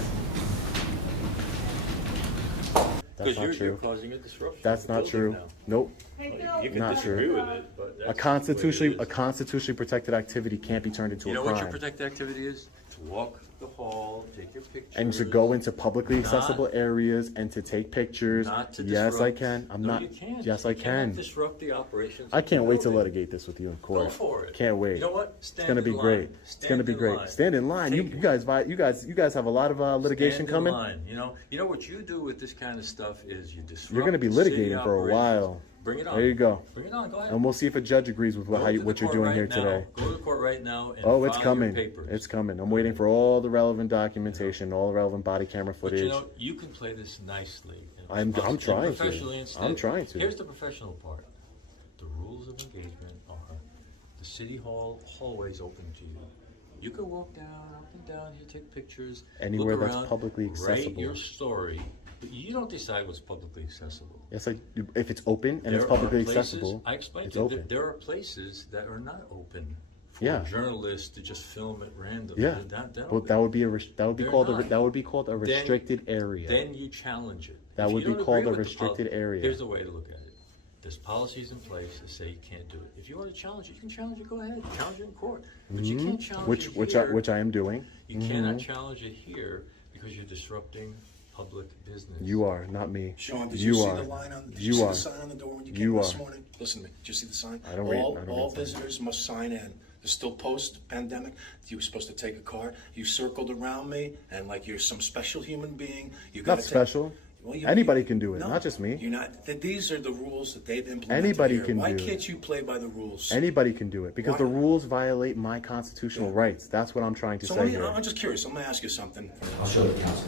That's not You're true. causing a disruption. That's not true. Nope. You can Not disagree true. with it, but that's A constitutionally protected activity can't be turned into You a know crime. what your protected activity is? To walk the hall, take your pictures. And to go into publicly Not- accessible areas and to take pictures. Not to Yes, I disrupt. can. I'm No, not. you can't. Yes, I You cannot can. disrupt the operations. I of the can't wait to building. litigate this with you in court. Go for it. Can't wait. You know what? It's Stand gonna in be line. great. It's Stand gonna be in great. line. Stand in line. You guys have a lot of litigation Stand in coming. line. You know what you do with this kind of stuff is you disrupt. You're gonna be city litigating for a operations. while. Bring it on. There you go. Bring it on. Go ahead. And we'll see if a judge agrees with Go to the what you're court doing right here now. today. Go to the court right now and Oh, it's file coming. your papers. It's coming. I'm waiting for all the relevant documentation, all the relevant body camera But footage. you know, you can play this nicely. and I'm responsibly, trying and to. professionally instead. I'm trying to. Here's the professional part. The rules of engagement are the city hall hallways open to you. You can walk down, up and down here, take pictures. Anywhere look that's around, publicly Write accessible. your story. But you don't decide what's publicly accessible. Yes, if it's open and it's There publicly are places- accessible, I explained it's to you open. that there are places that are not open for Yeah. journalists to just film at random. Yeah, They're that would be They're called not. a restricted area. Then you challenge it. That If would you be don't called agree a with the restricted area. Here's the way to look at it. There's policies in place that say you can't do it. If you want to challenge it, you can challenge it. Go ahead, challenge it in court. But you can't challenge it here. which I am doing. You cannot challenge it here because you're disrupting public business. You are, not me. Sean, did you you see are. the line on, did you you see are. the sign on the door when you You came this are. morning? Listen to me, did you see the sign? I don't read- All I don't read signs. visitors must sign in. There's still post-pandemic, you were supposed to take a card, you circled around me, and like you're some special human being, you gotta Not special. Anybody can do it, not just me. You're not, these are the rules that they've implemented Anybody here. can Why do it. can't you play by the rules? Anybody can do it because Why? the rules violate my constitutional rights. That's what I'm trying to So say let me, here. I'm just curious, I'm gonna ask you something. I'll show the council.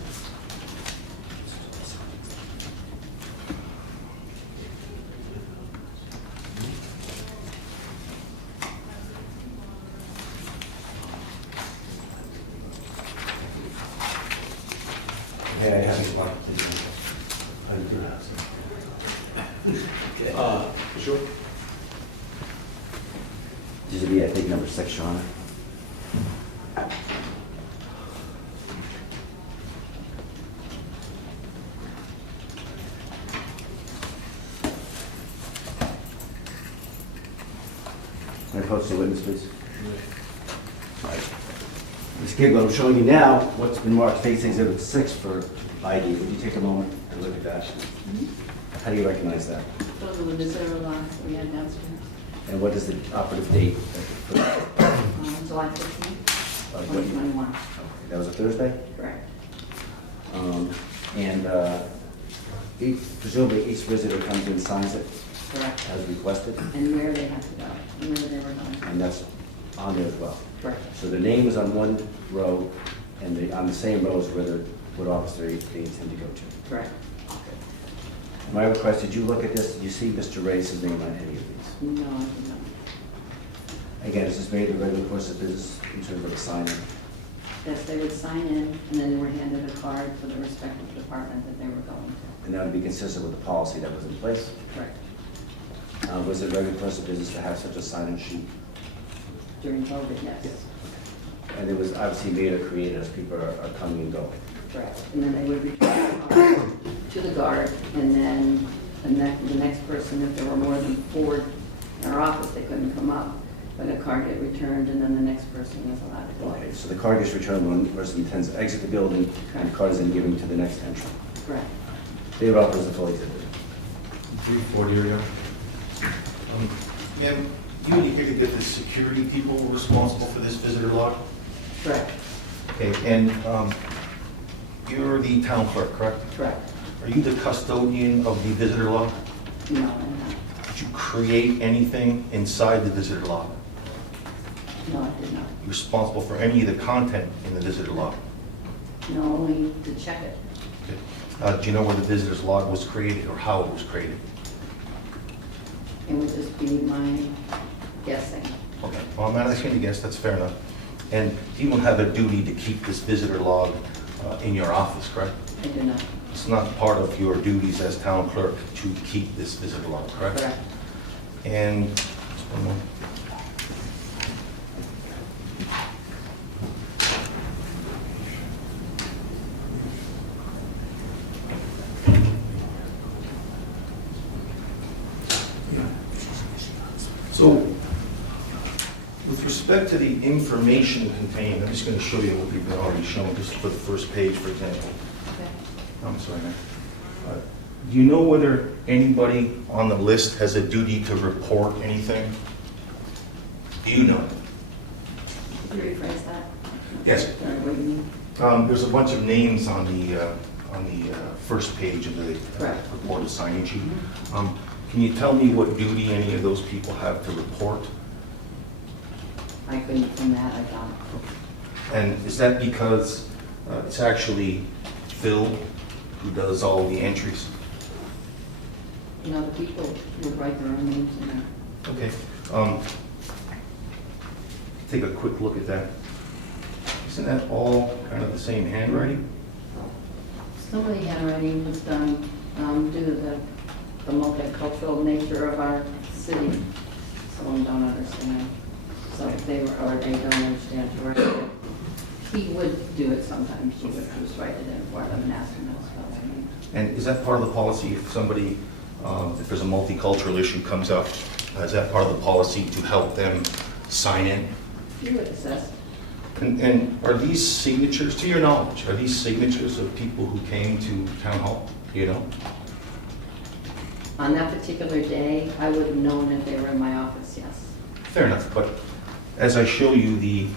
Hey, I have it marked. How do you do that? Sure. This would be, I think, number 6, Shauna. Can I approach the witness, please? All right. Ms. Giggle, I'm showing you now what's been marked Case Exhibit 6 for ID. Would you take a moment and look at that? How do you recognize that? Those are the visitor lots that we had downstairs. And what is the operative date for that? July 15th, Of what year? 2021. That was a Thursday? Correct. And presumably each visitor comes in and signs it Correct. as requested, And where they have to go, and where they were going. and that's on there as well. Correct. So the name is on one row, and on the same row is where what office they intend to go to. Correct. My request, did you look at this? Did you see Mr. Reyes' name on any of these? No, I did not. Again, is this made the regular course of business in terms of a signing? Yes, they would sign in, and then they were handed a card for the respective department that they were going to. And that would be consistent with the policy that was in place? Correct. Was it regular course of business to have such a sign-in sheet? During COVID, yes. And it was obviously made or created as people are coming and going? Correct. And then they would return the card to the guard, and then the next person, if there were more than 4 in our office, they couldn't come up. But a card get returned, and then the next person was allowed to go. Okay, so the card gets returned when one person intends to exit the building, and the card is then given to the next entrant. Correct. David offers a full exhibit. 340 area. Ma'am, you indicated that the security people were responsible for this visitor log? Correct. Okay, and you're the town clerk, correct? Correct. Are you the custodian of the visitor log? No, I'm not. Did you create anything inside the visitor log? No, I did not. You responsible for any of the content in the visitor log? No, only to check it. Okay. Do you know where the visitor's log was created or how it was created? It would just be my guessing. Okay, well, I'm not asking you to guess, that's fair enough. And you don't have a duty to keep this visitor log in your office, correct? I do not. It's not part of your duties as town clerk to keep this visitor log, correct? Correct. And, just one more. So, with respect to the information contained, I'm just going to show you what we've been already shown, just for the first page, for example. Okay. I'm sorry, ma'am. Do you know whether anybody on the list has a duty to report anything? Do you know? Could you rephrase that? Yes. Sorry, what do you mean? There's a bunch of names on the first page of the Correct. report of signing sheet. Can you tell me what duty any of those people have to report? I couldn't, from that, I don't. And is that because it's actually Phil who does all the entries? You know, the people would write their own names in there. Okay. Take a quick look at that. Isn't that all kind of the same handwriting? Some of the handwriting was done due to the multicultural nature of our city. Some of them don't understand. So if they were, or they don't understand to write it. He would do it sometimes. He would just write it in for them and ask them to spell their name. And is that part of the policy if somebody, if there's a multicultural issue comes up, is that part of the policy to help them sign in? He would assist. And are these signatures, to your knowledge, are these signatures of people who came to town hall? Do you know? On that particular day, I would have known if they were in my office, yes. Fair enough, but as I show you the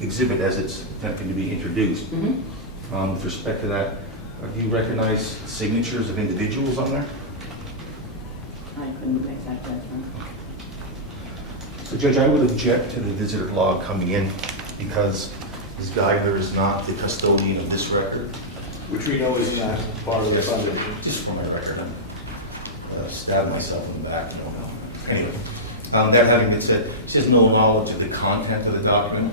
exhibit as it's attempting to be introduced, with respect to that, do you recognize signatures of individuals on there? I couldn't make that judgment. So Judge, I would object to the visitor log coming in because Ms. Geiger is not the custodian of this record. Which we know is not part of the foundation. Just for my record, I stabbed myself in the back, no. Anyway, that having been said, she has no knowledge of the content of the document.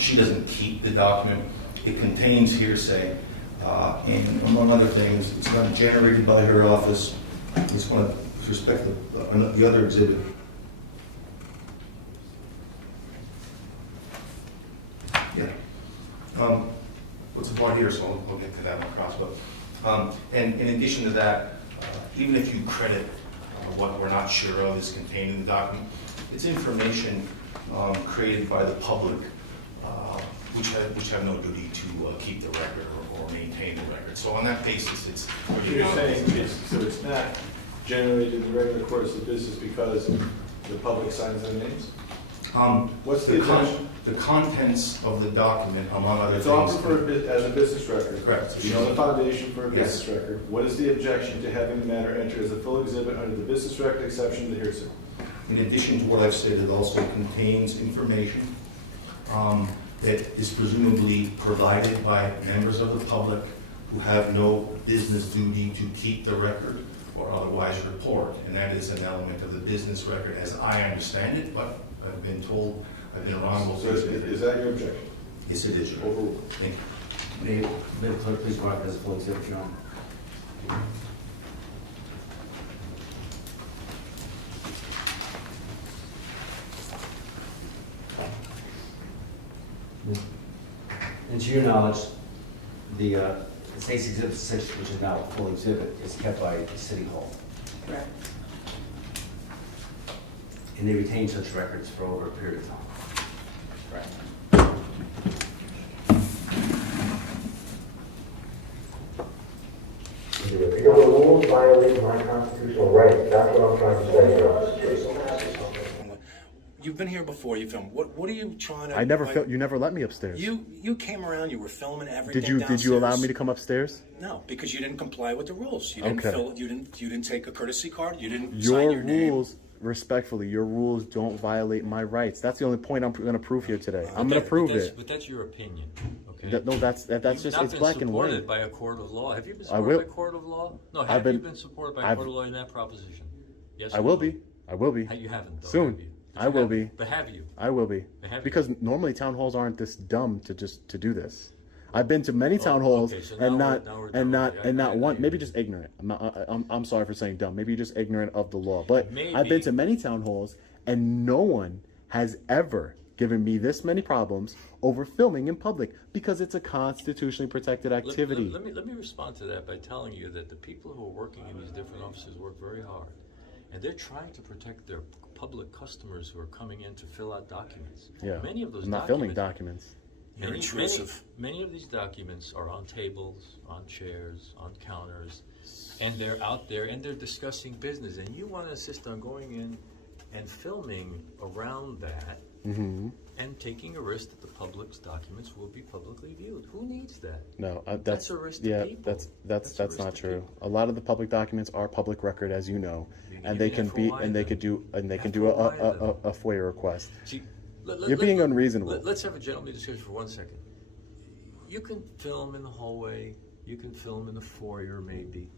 She doesn't keep the document. It contains hearsay, and among other things, it's not generated by her office. I just want to respect the other exhibit. Yeah. What's the part here, so I'll get to that one across. But, and in addition to that, even if you credit what we're not sure of is contained in the document, it's information created by the public, which have no duty to keep the record or maintain the record. So on that basis, it's... You're saying it's not generated in the regular course of business because the public signs their names? What's the contents of the document, among other it's things. It's offered as a business record. Correct. You know the foundation for a business record. What is the objection to having the matter entered as a full exhibit under the business record exception to the hearsay? In addition to what I've said, it also contains information that is presumably provided by members of the public who have no business duty to keep the record or otherwise report. And that is an element of the business record as I understand it, but I've been told I've been wrong. So is that your objection? Yes, it is. Overruled. Thank you. May the clerk please mark as a full exhibit, Your Honor. And to your knowledge, the State's Exhibit 6, which is now a full exhibit, is kept by the City Hall. Correct. And they retain such records for over a period of time. Correct. You know, the rules violate my constitutional rights. That's what I'm trying to say here. You've been here before. You filmed. What are you trying to? I never you never let me upstairs. You came around. You were filming everything. Did you allow me to come upstairs? No, because you didn't comply with the rules. You didn't fill. You didn't take a courtesy card. You didn't your sign your rules. Name. Respectfully, your rules don't violate my rights. That's the only point I'm going to prove here today. I'm going to prove it. But that's your opinion. Okay. No, that's just it's black and white. You've not been supported by a court of law. Have you been supported by a court of law? No, have you been supported by a court of law in that proposition? Yes. I will be. I will be. You haven't, though, Soon. have you? I will be. But have you? I will be. Have you? Because normally town halls aren't this dumb to do this. I've been to many town halls okay, so and now not we're not one. Maybe just ignorant. I'm sorry for saying dumb. Maybe you're just ignorant of the law. But Maybe. I've been to many town halls and no one has ever given me this many problems over filming in public because it's a constitutionally protected activity. Let me respond to that by telling you that the people who are working in these different offices work very hard. And they're trying to protect their public customers who are coming in to fill out documents. Yeah. Many of those I'm not filming documents. You're intrusive. Many of these documents are on tables, on chairs, on counters, and they're out there and they're discussing business. And you want to insist on going in and filming around that and taking a risk that the public's documents will be publicly viewed. Who needs that? No, that's a risk to people. That's not true. A lot of the public documents are public record, as you know, and they can be and they could do a FOIA request. See, You're being unreasonable. Let's have a gentlemanly discussion for 1 second. You can film in the hallway. You can film in the foyer, maybe.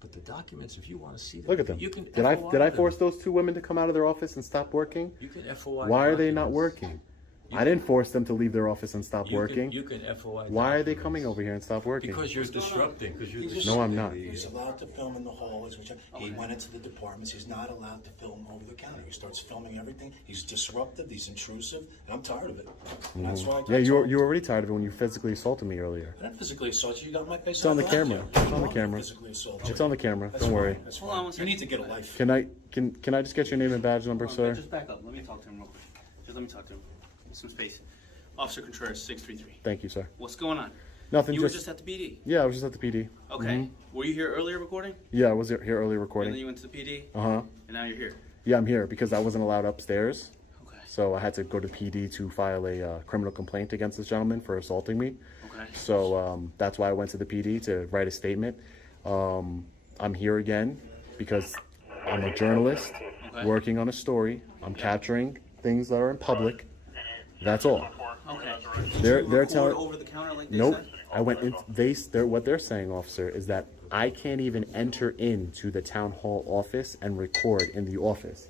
But the documents, if you want to see them, Look at them. You can Did I force those two women to come out of their office and stop working? You can FOI. Why are they not working? I didn't force them to leave their office and stop working. You can FOI. Why are they coming over here and stop working? Because you're disrupting. No, I'm not. He's allowed to film in the hallways. He went into the departments. He's not allowed to film over the counter. He starts filming everything. He's disruptive. He's intrusive, and I'm tired of it. And that's why. Yeah, you were already tired of it when you physically assaulted me earlier. I didn't physically assault you. You got my face. It's on the camera. It's on the camera. Physically assault you. It's on the camera. That's Don't worry. fine. That's fine. You need to get a life. Can I just get your name and badge number, sir? Just back up. Let me talk to him real quick. Just let me talk to him. Some space. Officer Contreras, 633. Thank you, sir. What's going on? Nothing. You were just at the PD? Yeah, I was just at the PD. Okay. Were you here earlier recording? Yeah, I was here earlier recording. And then you went to the PD? Uh-huh. And now you're here? Yeah, I'm here because I wasn't allowed upstairs. Okay. So I had to go to PD to file a criminal complaint against this gentleman for assaulting me. Okay. So that's why I went to the PD to write a statement. I'm here again because I'm a journalist working on a story. I'm capturing things that are in public. That's all. Okay. They're telling over the counter like they nope. said? I went in. What they're saying, officer, is that I can't even enter into the town hall office and record in the office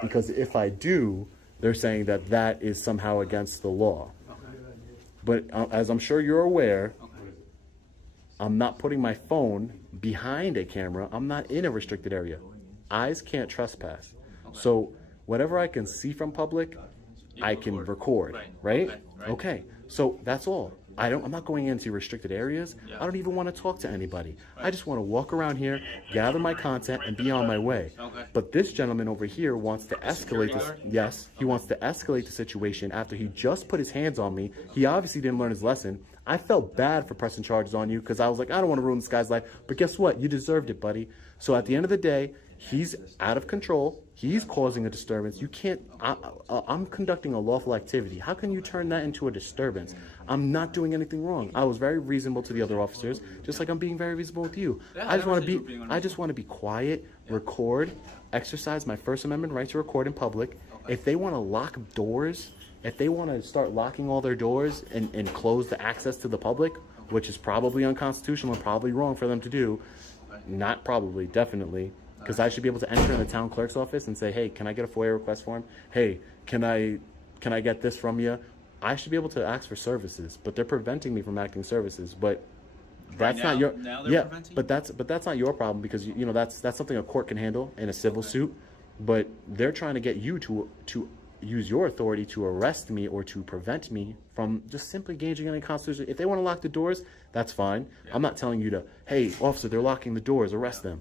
because if I do, they're saying that that is somehow against the law. Okay. But as I'm sure you're aware, I'm not putting my phone behind a camera. I'm not in a restricted area. Eyes can't trespass. So whatever I can see from public, I can record, right? Okay. So that's all. I'm not going into restricted areas. I don't even want to talk to anybody. I just want to walk around here, gather my content, and be on my way. But this gentleman over here wants to escalate this. Yes, he wants to escalate the situation after he just put his hands on me. He obviously didn't learn his lesson. I felt bad for pressing charges on you because I was like, I don't want to ruin this guy's life. But guess what? You deserved it, buddy. So at the end of the day, he's out of control. He's causing a disturbance. You can't. I'm conducting a lawful activity. How can you turn that into a disturbance? I'm not doing anything wrong. I was very reasonable to the other officers, just like I'm being very reasonable with you. I just want to be quiet, record, exercise my First Amendment right to record in public. If they want to lock doors, if they want to start locking all their doors and close the access to the public, which is probably unconstitutional and probably wrong for them to do, not probably, definitely. Because I should be able to enter in the town clerk's office and say, hey, can I get a FOIA request form? Hey, can I get this from you? I should be able to ask for services, but they're preventing me from acting services. But that's not your but that's not your problem because you know that's something a court can handle in a civil suit. But they're trying to get you to use your authority to arrest me or to prevent me from just simply engaging in a constitution. If they want to lock the doors, that's fine. I'm not telling you to, hey, officer, they're locking the doors, arrest them.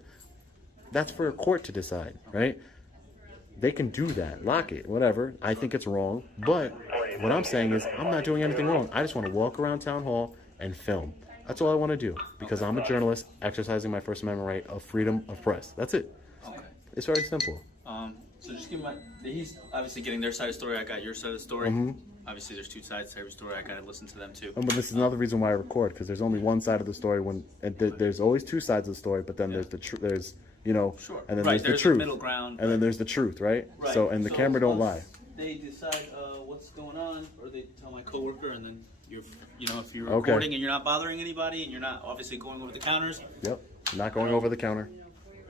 That's for a court to decide, right? They can do that, lock it, whatever. I think it's wrong, but what I'm saying is I'm not doing anything wrong. I just want to walk around town hall and film. That's all I want to do because I'm a journalist exercising my First Amendment right of freedom of press. That's it. Okay. It's very simple. So just give he's obviously getting their side of the story. I got your side of the story. Obviously, there's two sides to every story. I gotta listen to them too. But this is another reason why I record because there's only one side of the story. There's always two sides of the story, but then there's the there's and then there's the truth, middle ground, and then there's the truth, right? So and the camera don't lie. They decide what's going on, or they tell my coworker, and then if you're recording and you're not bothering anybody, and you're not obviously going over the counters. Yep, not going over the counter.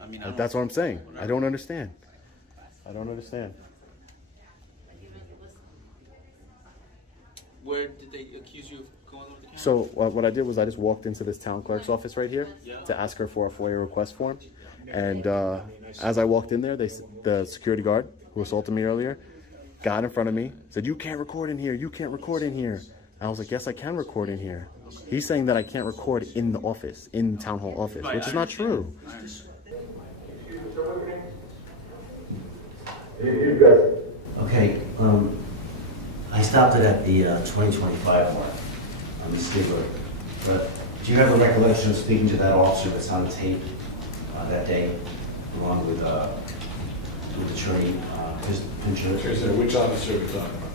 I mean, that's what I'm saying. I don't understand. I don't understand. Where did they accuse you of going over the counter? So what I did was I just walked into this town clerk's office right here to ask her for a FOIA request form. And as I walked in there, the security guard who assaulted me earlier got in front of me, said, "You can't record in here, you can't record in here." I was like, "Yes, I can record in here." He's saying that I can't record in the office, in town hall office, which is not true. Okay, I stopped it at the 2025 mark on the speed road. But do you have a recollection of speaking to that officer that's on tape that day, along with attorney Perjury? Which officer are we talking about?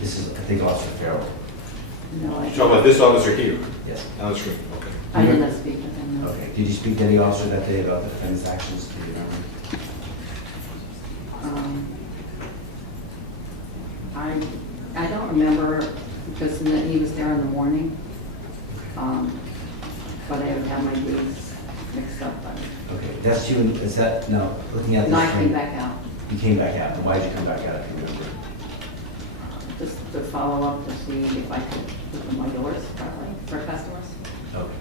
This is, I think, Officer Farrell. No, I You're talking about this officer here? Yes. On the screen, okay. I did not speak with him. No. Okay. Did you speak to any officer that day about the defendant's actions? Do you remember? I don't remember because he was there in the morning, but I would have my days mixed up. Okay, that's you. Is that no? Looking at this. No, I came back out. You came back out. And why did you come back out? If you remember? Just to follow up to see if I could open my doors properly for customers. Okay.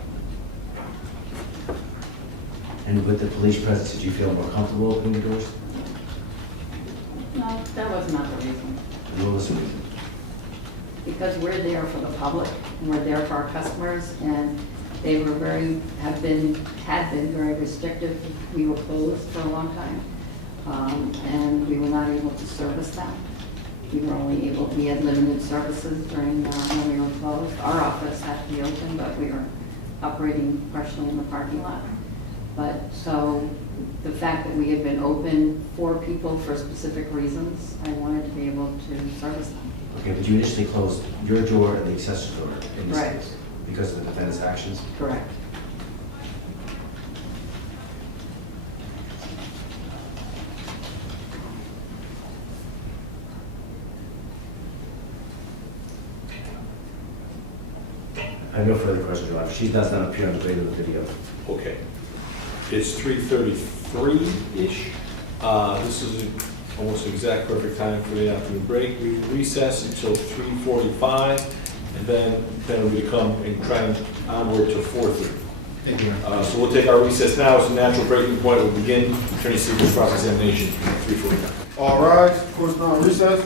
And with the police presence, did you feel more comfortable opening the doors? No, that was not the reason. What was the reason? Because we're there for the public, and we're there for our customers, and they were had been very restrictive. We were closed for a long time, and we were not able to service them. We had limited services during when we were closed. Our office had to be open, but we were operating partially in the parking lot. But so the fact that we had been open for people for specific reasons, I wanted to be able to service them. Okay, but you initially closed your door and the accessory door in this Right. case because of the defendant's actions? Correct. I have no further questions, Your Honor. She does not appear on the video of the video. Okay. It's 3:33-ish. This is almost exact perfect time for the afternoon break. We recess until 3:45, and then we come and try and onward to 4:30. Thank you. So we'll take our recess now. It's a natural breaking point. We'll begin Attorney Seeger's cross-examination at 3:45. All rise, course now recess.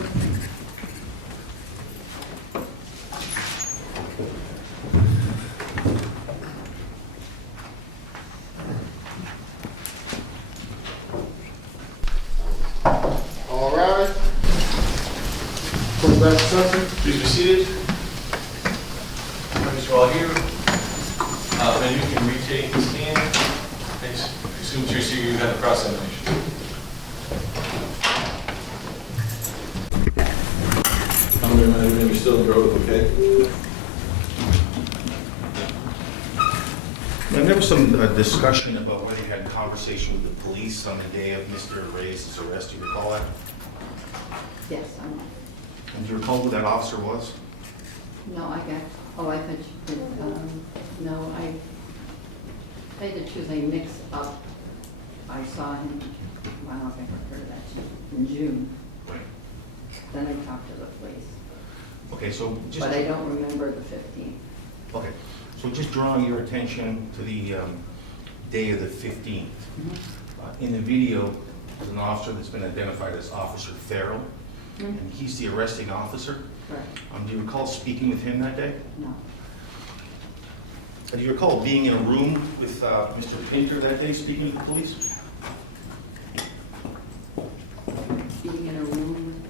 All rise. Court back to session. Please be seated. Members are all here. Then you can retake the stand. I assume, Attorney Seeger, you had the cross-examination. I'm going to remind you, you're still in the road, okay? There was some discussion about whether you had a conversation with the police on the day of Mr. Reyes' arrest. Do you recall that? Yes, I know. And do you recall who that officer was? No, I thought you did, no, I tell you the truth, I mixed up. I saw him, well, I don't think I heard that, in June. Right. Then I talked to the police, Okay, so just... but I don't remember the 15th. Okay, so just drawing your attention to the day of the 15th. In the video, there's an officer that's been identified as Officer Farrell, and he's the arresting officer. Correct. Do you recall speaking with him that day? No. Do you recall being in a room with Mr. Pinter that day speaking to the police? Being in a room,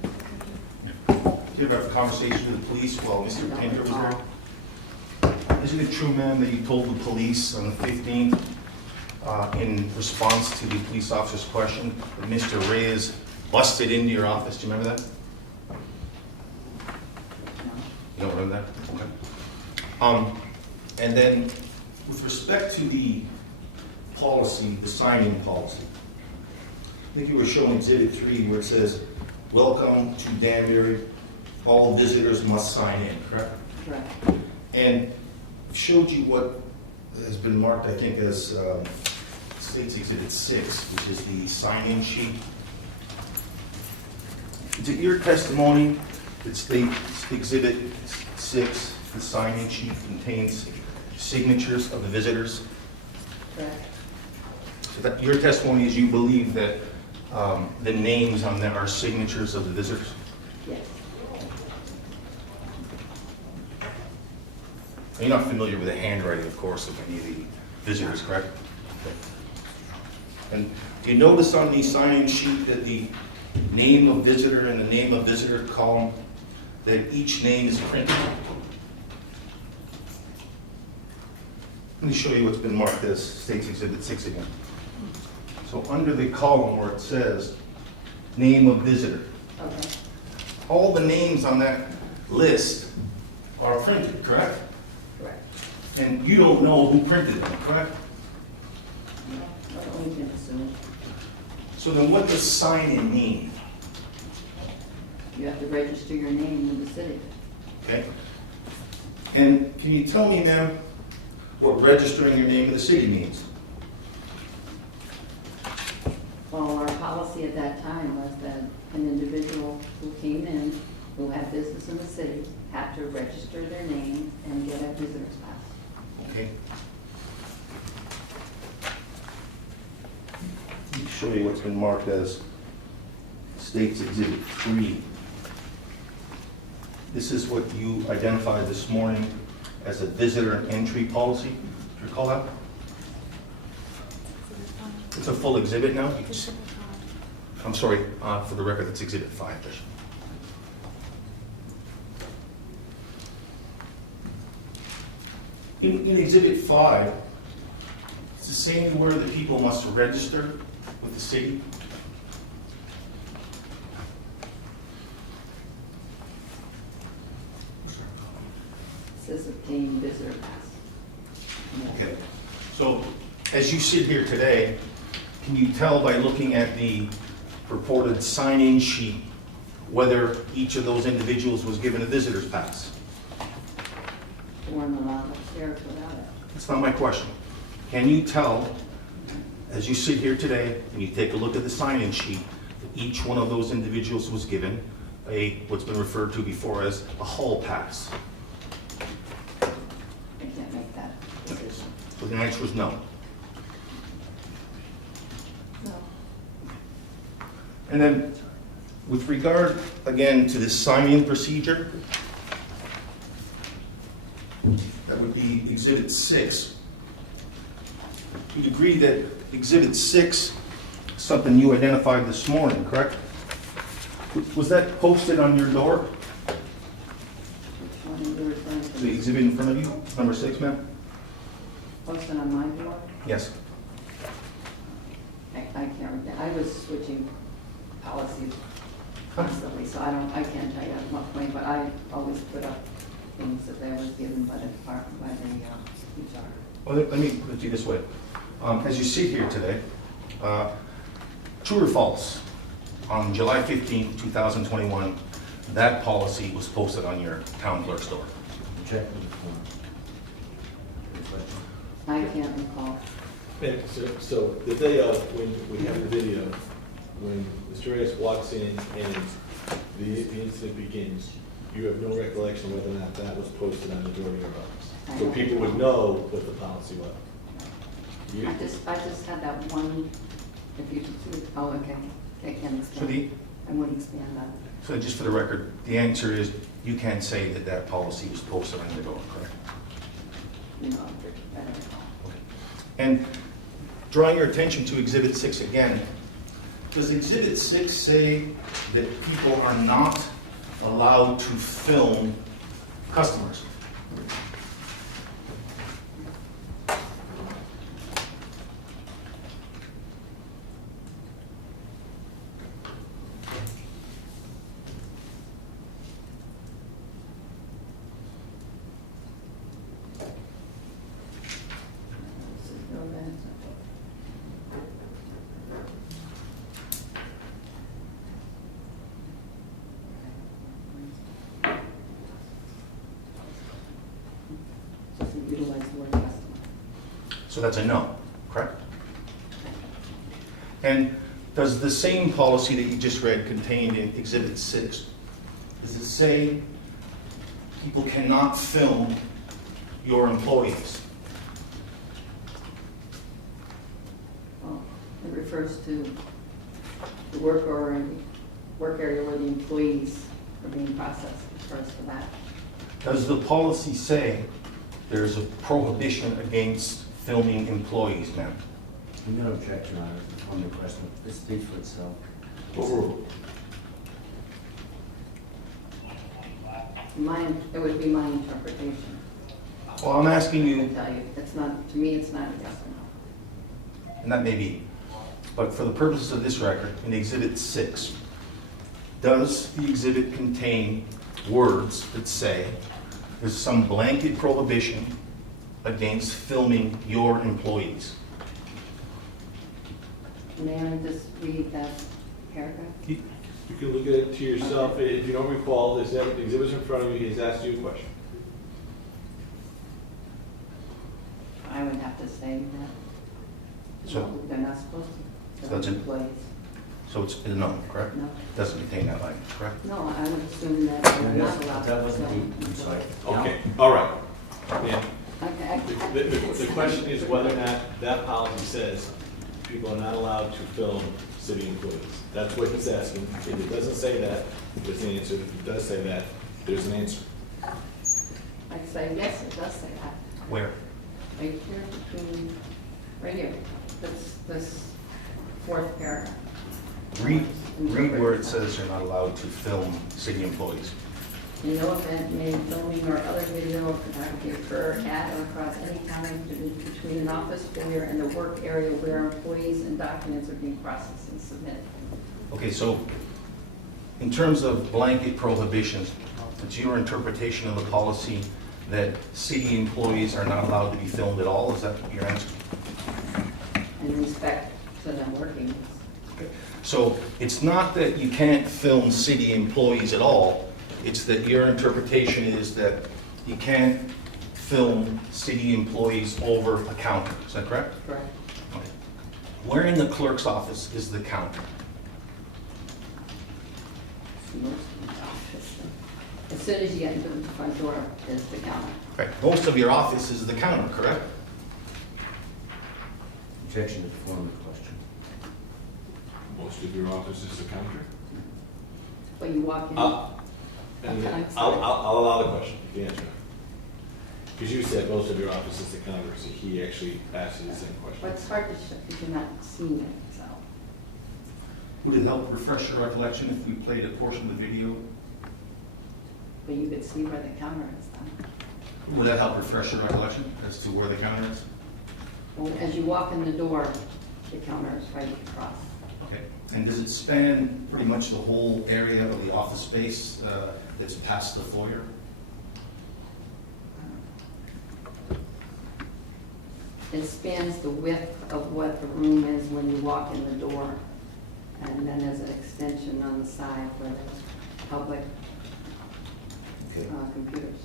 Did you ever have a conversation with the police while Mr. Pinter was there? Isn't it true, ma'am, that you told the police on the 15th, in response to the police officer's question, that Mr. Reyes busted into your office? Do you remember that? You don't remember that? Okay. And then, with respect to the policy, the sign-in policy, I think you were showing Exhibit 3 where it says, "Welcome to Danbury, all visitors must sign in," correct? correct. And showed you what has been marked, I think, as State's Exhibit 6, which is the sign-in sheet. Is it your testimony that states Exhibit 6, the sign-in sheet contains signatures of the visitors? Correct. So that your testimony is you believe that the names on there are signatures of the visitors? Yes. You're not familiar with the handwriting, of course, of any of the visitors, correct? And do you notice on the sign-in sheet that the name of visitor and the name of visitor column, that each name is printed? Let me show you what's been marked as States Exhibit 6 again. So under the column where it says name of visitor, Okay. all the names on that list are printed, correct? Correct. And you don't know who printed them, correct? We can assume. So then what does sign-in mean? You have to register your name in the city. Okay? And can you tell me, ma'am, what registering your name in the city means? Well, our policy at that time was that an individual who came in, who had business in the city, had to register their name and get a visitor's pass. Okay? Let me show you what's been marked as States Exhibit 3. This is what you identified this morning as a visitor entry policy. Do you recall that? It's a full exhibit now? You can s- I'm sorry, for the record, it's Exhibit 5. Bishop. In Exhibit 5, it's the same where the people must register with the city. It says obtain visitor pass. Okay. So as you sit here today, can you tell by looking at the purported sign-in sheet whether each of those individuals was given a visitor's pass? They weren't allowed upstairs without it. That's not my question. Can you tell, as you sit here today, and you take a look at the sign-in sheet, that each one of those individuals was given what's been referred to before as a hall pass? I can't make that decision. So the answer is no. No. And then, with regard, again, to this sign-in procedure, that would be Exhibit 6. You'd agree that Exhibit 6 is something you identified this morning, correct? Was that posted on your door? Which one are you referring to? The exhibit in front of you, number 6, ma'am? Posted on my door? Yes. I can't remember. I was switching policies constantly, so I can't tell you at what point, but I always put up things that they was given by the department, by the HR. Well, let me put it to you this way. As you sit here today, true or false, on July 15, 2021, that policy was posted on your town clerk's door. Check. I can't recall. And so the day of, when we have the video, when Mr. Reyes walks in and the incident begins, you have no recollection whether or not that was posted on the door of your office? So people would know what the policy was? I just had that one, if you could see, oh, okay. I can't expand. I wouldn't expand on it. So just for the record, the answer is you can't say that that policy was posted on your door, correct? No, I don't recall. And drawing your attention to Exhibit 6 again, does Exhibit 6 say that people are not allowed to film customers? Doesn't utilize the word customer. So that's a no, correct? And Does the same policy that you just read contained in Exhibit 6, does it say people cannot film your employees? Well, it refers to the work area where the employees are being processed, it refers to that. Does the policy say there's a prohibition against filming employees, ma'am? I'm going to object, Your Honor, on the question. It speaks for itself. Overruled. It would be my interpretation. Well, I'm asking I you, can tell you, it's not, to me, it's not a yes or no. and that may be, but for the purposes of this record, in Exhibit 6, does the exhibit contain words that say there's some blanket prohibition against filming your employees? May I just read that paragraph? You can look at it to yourself. If you don't recall, there's the exhibit's in front of you. He's asked you a question. I would have to say that. So- No, they're not supposed to. So that's it? Employees. So it's a no, correct? No. Doesn't contain that language, correct? No, I would assume that they're not allowed to. That wasn't film. the, I'm sorry. Okay, all right. Yeah. Okay. The question is whether or not that policy says people are not allowed to film city employees. That's what he's asking. If it doesn't say that, there's an answer. If it does say that, there's an answer. I'd say yes, it does say that. Where? Right here between, right here, this fourth paragraph. Read where it says you're not allowed to film city employees. In no event may filming or other video or photography occur at or across any counter between an office foyer and the work area where employees and documents are being processed and submitted. Okay, so in terms of blanket prohibitions, it's your interpretation of the policy that city employees are not allowed to be filmed at all? Is that your answer? In respect to them working. So it's not that you can't film city employees at all, it's that your interpretation is that you can't film city employees over a counter. Is that correct? Correct. Okay. Where in the clerk's office is the counter? Most of the office. As soon as you get into the front door is the counter. Right. Most of your office is the counter, correct? Objection to the form of the question. Most of your office is the counter? When you walk in. And Okay, I'm I'll sorry. allow the question, the answer. Because you said most of your office is the counter, so he actually asked you the same question. But it's hard to show if you're not seeing it, so. Would it help refresh your recollection if we played a portion of the video? But you could see where the counter is then. Would that help refresh your recollection as to where the counter is? Well, as you walk in the door, the counter is right across. Okay. And does it span pretty much the whole area of the office space that's past the foyer? It spans the width of what the room is when you walk in the door. And then there's an extension on the side where there's public computers.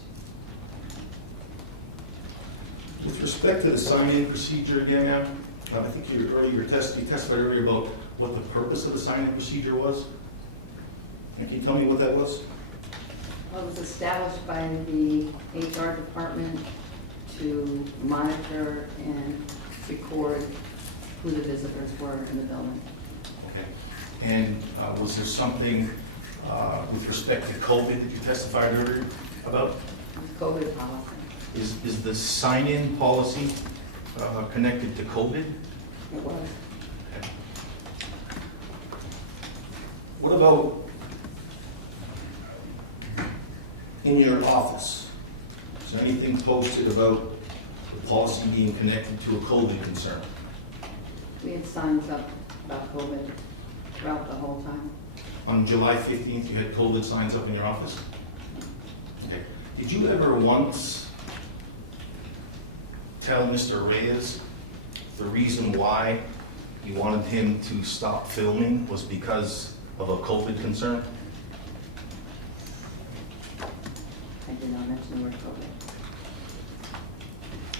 With respect to the sign-in procedure again, ma'am, I think you testified earlier about what the purpose of the sign-in procedure was. Can you tell me what that was? Well, it was established by the HR department to monitor and record who the visitors were in the building. Okay. And was there something with respect to COVID that you testified earlier about? COVID policy. Is the sign-in policy connected to COVID? It was. Okay. What about in your office? Is there anything posted about the policy being connected to a COVID concern? We had signs up about COVID throughout the whole time. On July 15th, you had COVID signs up in your office? Okay. Did you ever once tell Mr. Reyes the reason why you wanted him to stop filming was because of a COVID concern? I did not mention the word COVID.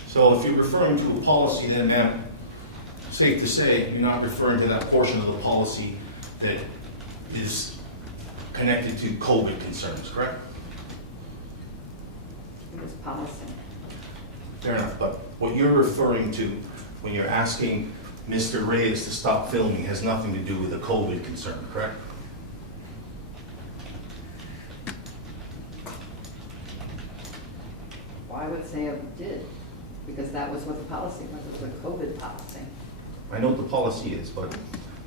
So if you're referring to a policy then, ma'am, safe to say you're not referring to that portion of the policy that is connected to COVID concerns, correct? It was policy. Fair enough, but what you're referring to when you're asking Mr. Reyes to stop filming has nothing to do with a COVID concern, correct? Well, I would say it did, because that was what the policy was, it was a COVID policy. I know what the policy is, but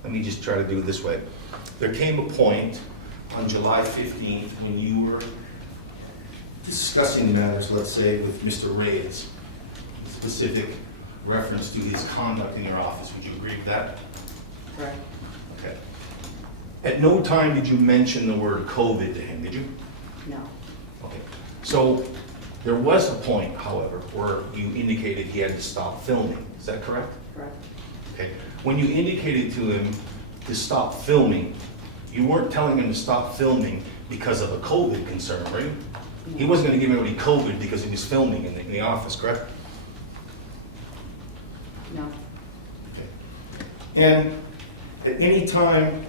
let me just try to do it this way. There came a point on July 15th when you were discussing matters, let's say, with Mr. Reyes, specific reference to his conduct in your office. Would you agree with that? Correct. Okay. At no time did you mention the word COVID to him, did you? No. Okay. So there was a point, however, where you indicated he had to stop filming. Is that correct? Correct. Okay. When you indicated to him to stop filming, you weren't telling him to stop filming because of a COVID concern, right? He wasn't going to give everybody COVID because he was filming in the office, correct? No. Okay. And at any time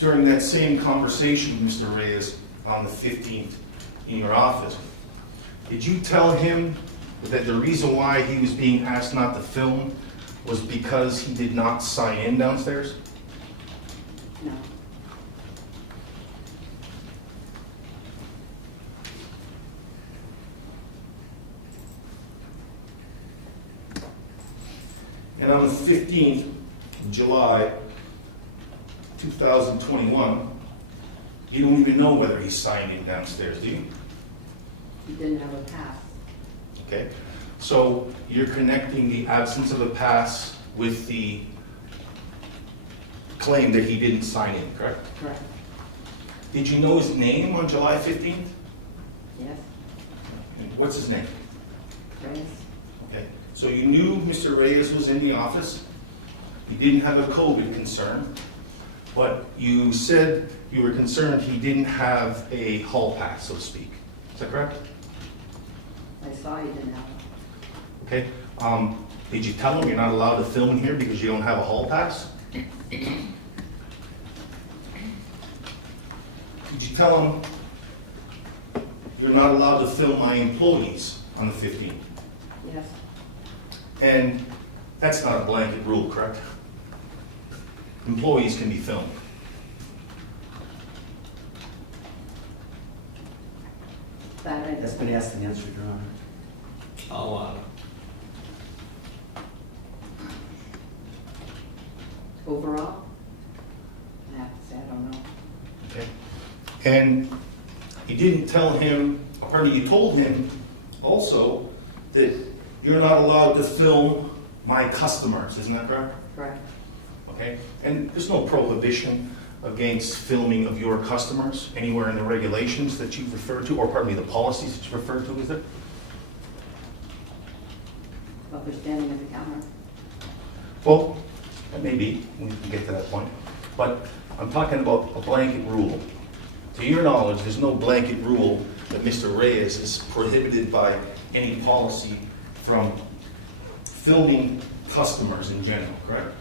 during that same conversation, Mr. Reyes, on the 15th in your office, did you tell him that the reason why he was being asked not to film was because he did not sign in downstairs? No. And on the 15th of July, 2021, you don't even know whether he signed in downstairs, do you? He didn't have a pass. Okay, so you're connecting the absence of a pass with the claim that he didn't sign in, correct? Correct. Did you know his name on July 15th? Yes. What's his name? Reyes. Okay, so you knew Mr. Reyes was in the office. You didn't have a COVID concern, but you said you were concerned he didn't have a hall pass, so to speak. Is that correct? I saw you didn't have it. Okay. Did you tell him you're not allowed to film in here because you don't have a hall pass? Did you tell him you're not allowed to film my employees on the 15th? Yes. And that's not a blanket rule, correct? Employees can be filmed. That I That's did. been asked and answered, Your Honor. Overall, I have to say, I don't know. Okay. And you didn't tell him, or you told him also that you're not allowed to film my customers, isn't that correct? Correct. Okay. And there's no prohibition against filming of your customers anywhere in the regulations that you've referred to, or pardon me, the policies that you referred to, is there? But they're standing at the counter. Well, maybe we can get to that point, but I'm talking about a blanket rule. To your knowledge, there's no blanket rule that Mr. Reyes is prohibited by any policy from filming customers in general, correct?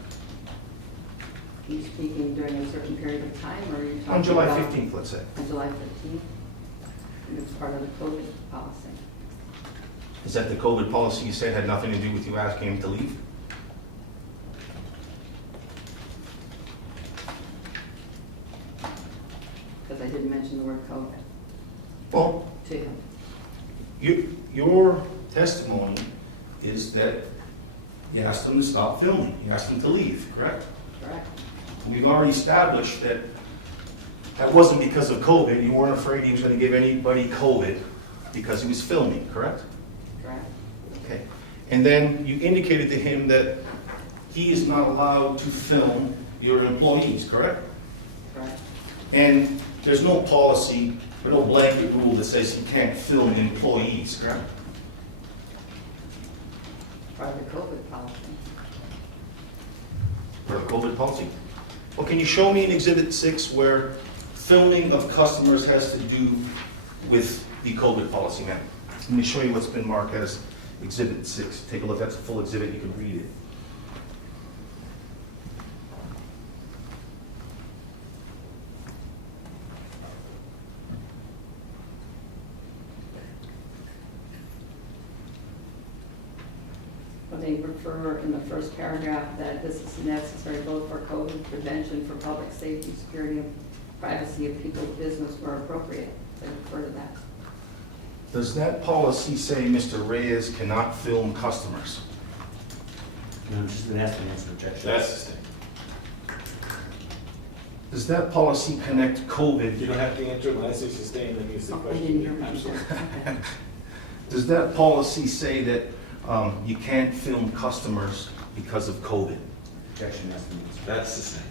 Are you speaking during a certain period of time, or are you talking On July about- 15th, let's say. On July 15th? And it's part of the COVID policy. Is that the COVID policy you said had nothing to do with you asking him to leave? Because I didn't mention the word COVID Well, to him. your testimony is that you asked him to stop filming. You asked him to leave, correct? Correct. We've already established that that wasn't because of COVID. You weren't afraid he was going to give anybody COVID because he was filming, correct? Correct. Okay. And then you indicated to him that he is not allowed to film your employees, correct? Correct. And there's no policy or no blanket rule that says he can't film employees, correct? Part of the COVID policy. For the COVID policy. Well, can you show me in Exhibit 6 where filming of customers has to do with the COVID policy, ma'am? Let me show you what's been marked as Exhibit 6. Take a look, that's a full exhibit, you can read it. they refer in the first paragraph that this is necessary both for COVID prevention, for public safety, security, and privacy of people's business where appropriate. They refer to that. Does that policy say Mr. Reyes cannot film customers? No, I'm just been asking answer objection. That's the thing. Does that policy connect COVID? You don't have to answer it when I say sustained, then it's the I question. didn't hear what you Absolutely. said. Okay. Does that policy say that you can't film customers because of COVID? Objection, that's the answer. That's the same.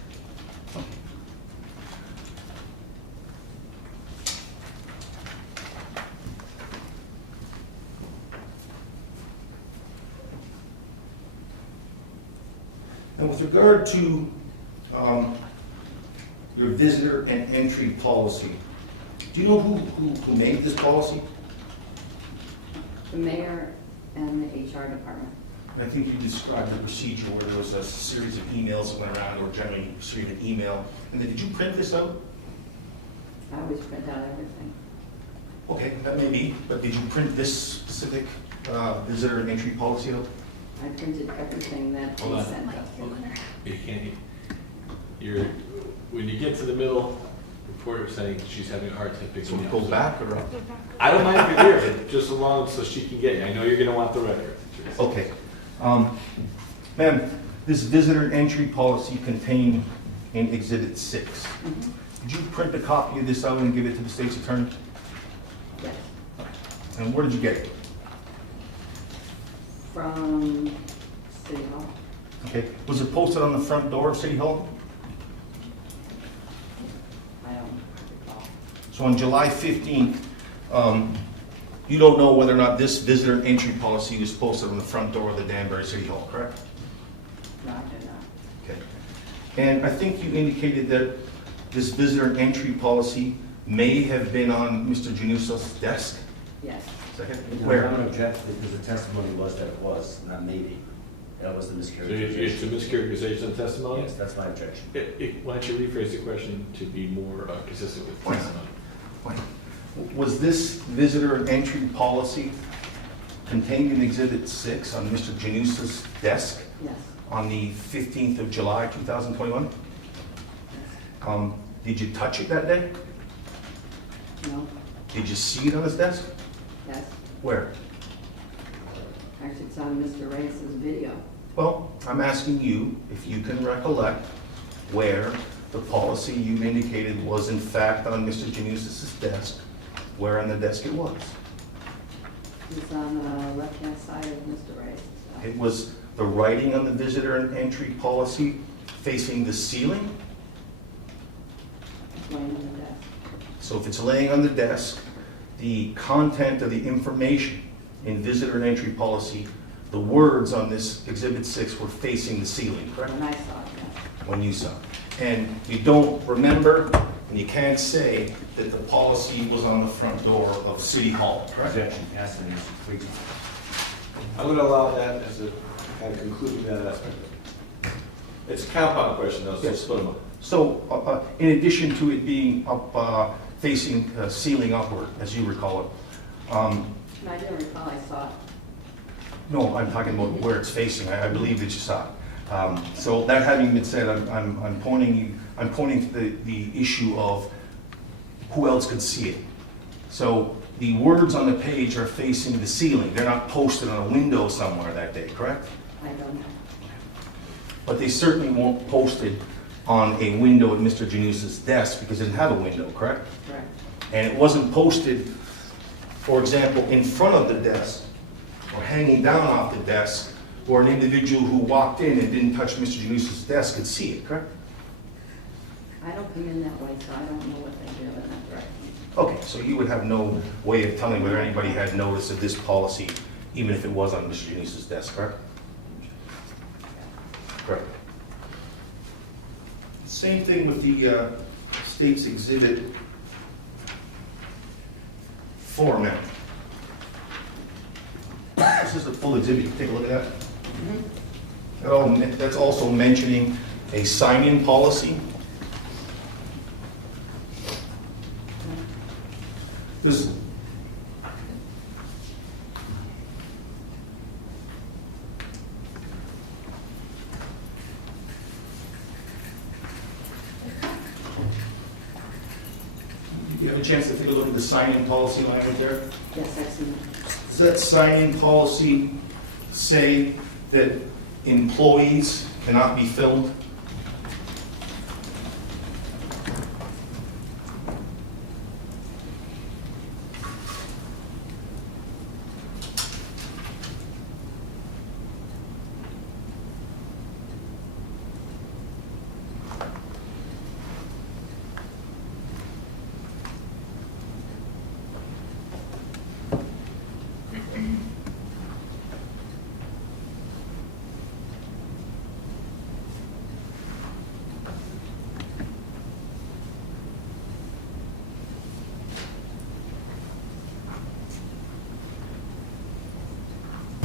And with regard to your visitor and entry policy, do you know who made this policy? The mayor and the HR department. And I think you described the procedure where there was a series of emails that went around, or generally you received an email. And then did you print this out? I always print out everything. Okay, that may be, but did you print this specific visitor and entry policy out? I printed everything that Hold they on. sent us. You can't, you're, when you get to the middle, reporter saying she's having a hard time So picking we you go up. back or? I don't mind if you're here, but just along so she can get you. I know you're gonna want the record. Okay. Ma'am, this visitor and entry policy contained in Exhibit 6. Did you print a copy of this out and give it to the state's attorney? Yes. And where did you get it? From City Hall. Okay. Was it posted on the front door of City Hall? I don't recall. So on July 15th, you don't know whether or not this visitor and entry policy was posted on the front door of the Danbury City Hall, correct? No, I do not. Okay. And I think you indicated that this visitor and entry policy may have been on Mr. Januso's desk? Yes. Second? No, Where? I'm going to object because the testimony was that it was, not maybe. That was the So mischaracterization. it's a mischaracterization of testimony? Yes, that's my objection. Why don't you rephrase the question to be more consistent with Why not? testimony? Why? Was this visitor and entry policy contained in Exhibit 6 on Mr. Januso's desk Yes. on the 15th of July, 2021? Did you touch it that day? No. Did you see it on his desk? Yes. Where? Actually, it's on Mr. Reyes' video. Well, I'm asking you if you can recollect where the policy you indicated was in fact on Mr. Januso's desk, where on the desk it was. It's on the left-hand side of Mr. Reyes' desk. It was the writing on the visitor and entry policy facing the ceiling. It's laying on the desk. So if it's laying on the desk, the content of the information in visitor and entry policy, the words on this Exhibit 6 were facing the ceiling, correct? When I saw it, yes. When you saw it. And you don't remember, and you can't say that the policy was on the front door of City Hall, correct? Objection, ask the answer, please. I'm gonna allow that as a kind of concluding that aspect. It's a compound question though, so Yes. split them up. So, in addition to it being up, facing ceiling upward, as you recall it, No, I didn't recall I saw it. no, I'm talking about where it's facing. I believe that you saw it. So that having been said, I'm pointing to the issue of who else could see it. So the words on the page are facing the ceiling. They're not posted on a window somewhere that day, correct? I don't know. But they certainly weren't posted on a window at Mr. Januso's desk because it didn't have a window, correct? Correct. And it wasn't posted, for example, in front of the desk or hanging down off the desk where an individual who walked in and didn't touch Mr. Januso's desk could see it, correct? I don't come in that way, so I don't know what they do in that direction. Okay, so you would have no way of telling whether anybody had notice of this policy, even if it was on Mr. Januso's desk, correct? Correct. Same thing with the state's exhibit 4 now. This is a full exhibit. Take a look at that. That's also mentioning a sign-in policy. This, a chance to take a look at the sign-in policy language there? Yes, I've seen it. Does that sign-in policy say that employees cannot be filmed?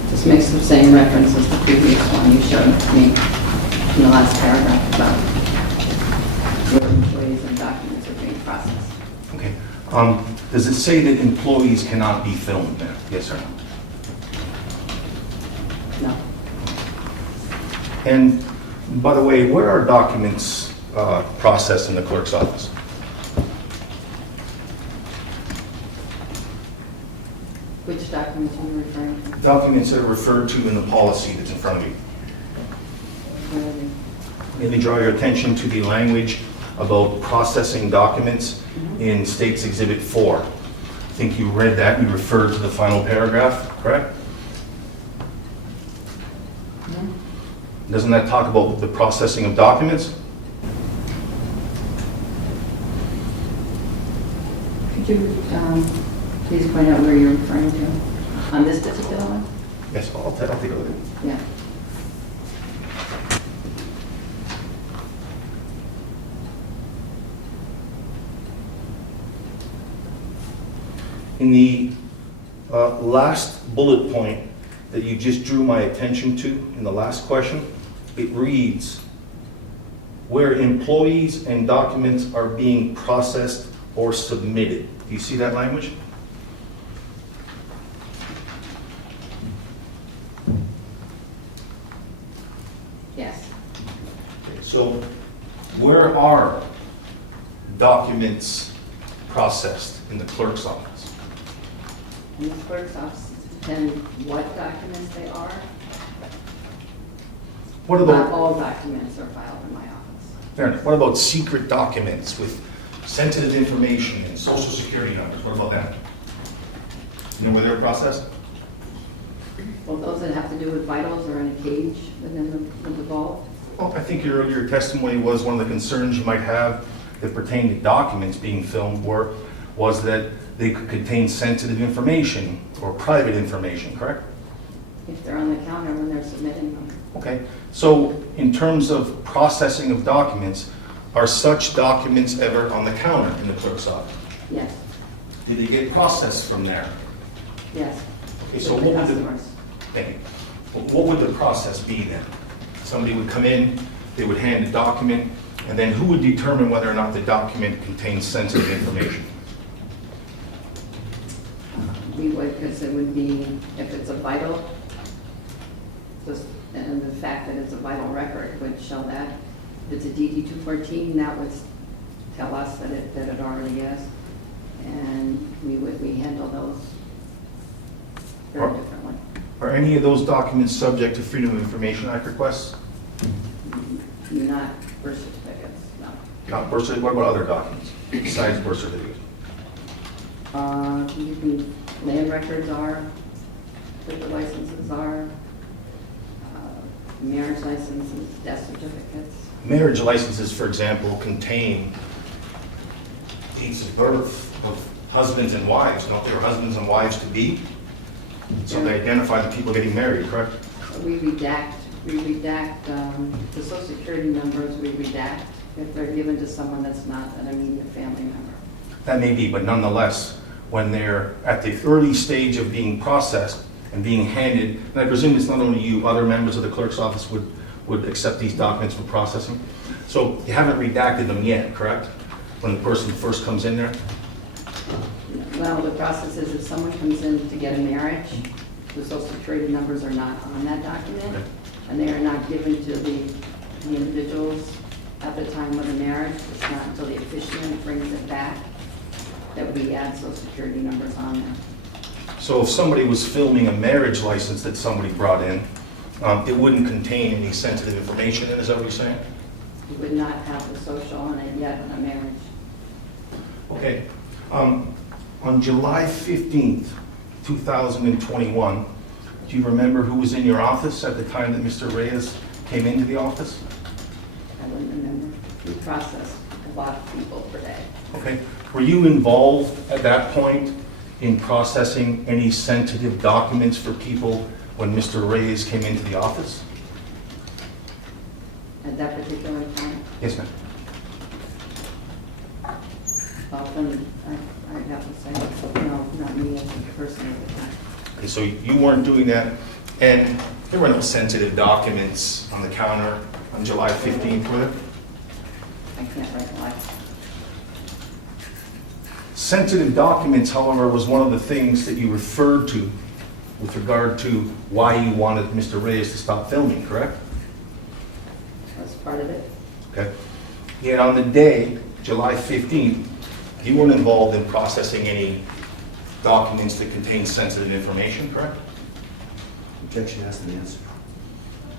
This makes the same reference as the previous one you showed me in the last paragraph about where employees and documents are being processed. Okay. Does it say that employees cannot be filmed now? Yes or no? No. And by the way, where are documents processed in the clerk's office? Which documents are you referring to? Documents that are referred to in the policy that's in front of you. Where are they? Let me draw your attention to the language about processing documents in States Exhibit 4. I think you read that, you referred to the final paragraph, correct? Doesn't that talk about the processing of documents? Could you please point out where you're referring to on this particular one? Yes, I'll take a look at it. Yeah. In the last bullet point that you just drew my attention to in the last question, it reads, where employees and documents are being processed or submitted. Do you see that language? Yes. Okay, so where are documents processed in the clerk's office? In the clerk's office, and what documents they are? What Not about, all documents are filed in my office. fair enough. What about secret documents with sensitive information and social security numbers? What about that? You know where they're processed? Well, those that have to do with vitals are in a cage within the vault. Well, I think your testimony was one of the concerns you might have that pertain to documents being filmed was that they could contain sensitive information or private information, correct? If they're on the counter when they're submitting them. Okay, so in terms of processing of documents, are such documents ever on the counter in the clerk's office? Yes, Do they get processed from there? yes. Okay, so With the what would the, customers. thank you. What would the process be then? Somebody would come in, they would hand a document, and then who would determine whether or not the document contains sensitive information? We would, because it would be, if it's a vital, and the fact that it's a vital record would show that. If it's a DD 214, that would tell us that it already is. And we handle those very differently. Are any of those documents subject to Freedom of Information Act requests? Not birth certificates, no. Not birth certificate, what about other documents besides birth certificates? Land records are, liquor licenses are, marriage licenses, death certificates. Marriage licenses, for example, contain dates of birth of husbands and wives, don't they, or husbands and wives to be? So they identify the people getting married, correct? We redact the social security numbers, we redact if they're given to someone that's not an immediate family member. That may be, but nonetheless, when they're at the early stage of being processed and being handed, and I presume it's not only you, other members of the clerk's office would accept these documents for processing. So you haven't redacted them yet, correct? When the person first comes in there? Well, the process is if someone comes in to get a marriage, the social security numbers are not on that document, and they are not given to the individuals at the time of the marriage. It's not until the officiant brings it back that we add social security numbers on there. So if somebody was filming a marriage license that somebody brought in, it wouldn't contain any sensitive information, is that what you're saying? We would not have the social on it yet in a marriage. Okay. On July 15th, 2021, do you remember who was in your office at the time that Mr. Reyes came into the office? I wouldn't remember. We processed a lot of people per day. Okay. Were you involved at that point in processing any sensitive documents for people when Mr. Reyes came into the office? At that particular time, Yes, ma'am. often, I'd have to say, no, not me as a person at the time. Okay, so you weren't doing that, and there were no sensitive documents on the counter on July 15th, were there? I can't recollect. Sensitive documents, however, was one of the things that you referred to with regard to why you wanted Mr. Reyes to stop filming, correct? That's part of it. Okay. Yet on the day, July 15th, you weren't involved in processing any documents that contain sensitive information, correct? Objection, ask the answer.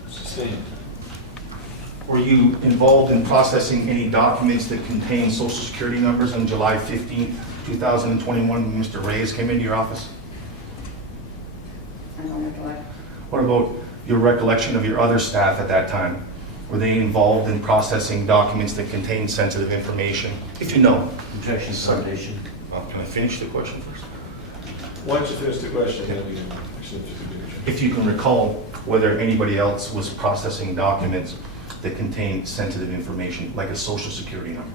Sustained. Were you involved in processing any documents that contain social security numbers on July 15th, 2021, when Mr. Reyes came into your office? I don't recollect. What about your recollection of your other staff at that time? Were they involved in processing documents that contain sensitive information? If you know. Objection, foundation. Can I finish the question first? Why don't you finish the question, then we can actually just do it. If you can recall whether anybody else was processing documents that contain sensitive information, like a social security number.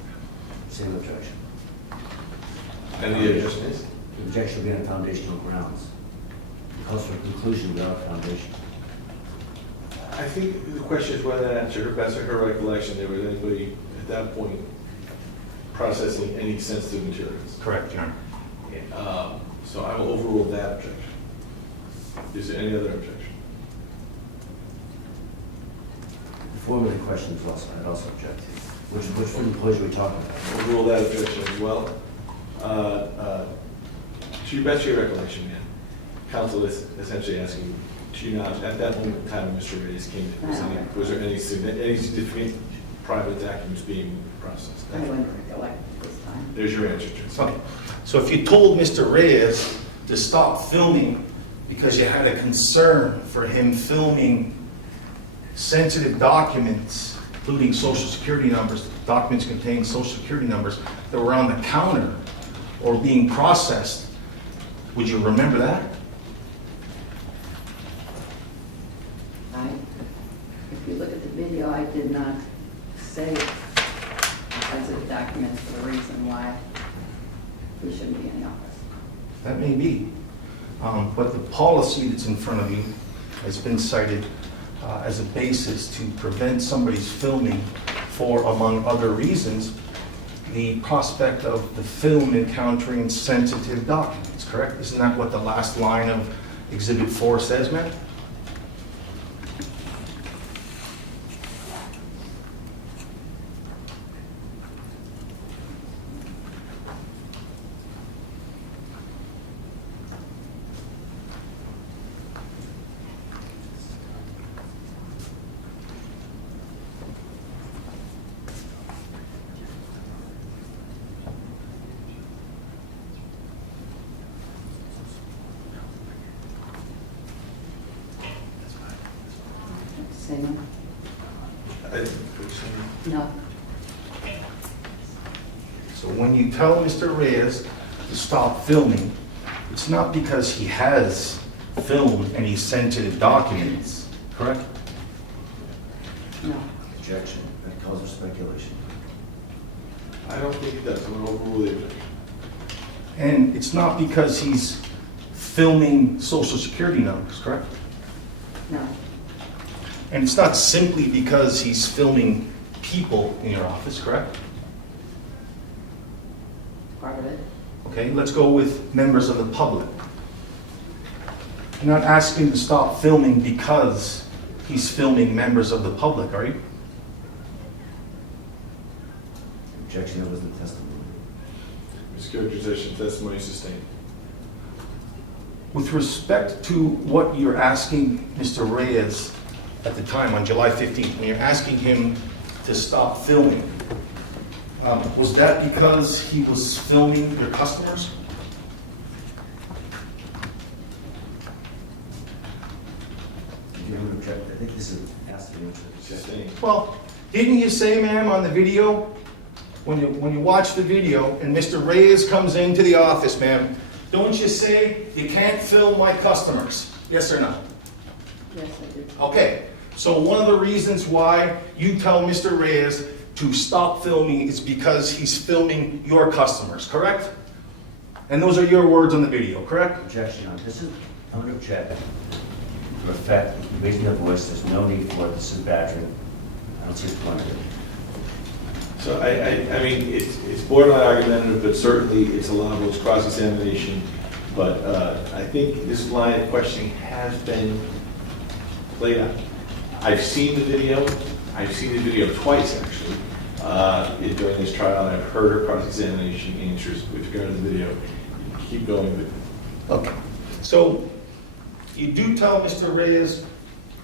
Same objection. And the objection is? The objection will be on foundational grounds. Because for conclusion without foundation. I think the question is whether that's her recollection, there was anybody at that point processing any sensitive materials. Correct, Your Honor. So I will overrule that objection. Is there any other objection? Before we the questions, I'd also object to. Which employees are we talking about? Overrule that objection as well. To your best of your recollection, ma'am, counsel is essentially asking, to you not, at that moment in time when Mr. Reyes came in, was there any significant private documents being processed? I wouldn't recollect this time. There's your answer, Judge. Okay. So if you told Mr. Reyes to stop filming because you had a concern for him filming sensitive documents, including social security numbers, documents containing social security numbers that were on the counter or being processed, would you remember that? If you look at the video, I did not say sensitive documents for the reason why we shouldn't be in the office. That may be. But the policy that's in front of you has been cited as a basis to prevent somebody's filming for, among other reasons, the prospect of the film encountering sensitive documents, correct? Isn't that what the last line of Exhibit 4 says, ma'am? Say no? No. So when you tell Mr. Reyes to stop filming, it's not because he has filmed any sensitive documents, correct? No. Objection. That calls for speculation. I don't think it does. I'm going to overrule the objection. And it's not because he's filming social security numbers, correct? No. And it's not simply because he's filming people in your office, correct? Part of it. Okay, let's go with members of the public. You're not asking to stop filming because he's filming members of the public, are you? Objection, that wasn't testimony. Mischaracterization, testimony sustained. With respect to what you're asking Mr. Reyes at the time on July 15th, when you're asking him to stop filming, was that because he was filming your customers? You don't object, I think this is asking. Sustained. Well, didn't you say, ma'am, on the video, when you watch the video and Mr. Reyes comes into the office, ma'am, don't you say you can't film my customers? Yes or no? Yes, I did. Okay, so one of the reasons why you tell Mr. Reyes to stop filming is because he's filming your customers, correct? And those are your words on the video, correct? Objection on this is, I'm going to object. For effect, raising the voice, there's no need for it, this is badgering. I don't see the point of it. So I mean, it's borderline argumentative, but certainly it's allowable, it's cross-examination. But I think this line of questioning has been played out. I've seen the video. I've seen the video twice, actually, during this trial, and I've heard her cross-examination answers with regard to the video. Keep going with it. Okay, so you do tell Mr. Reyes,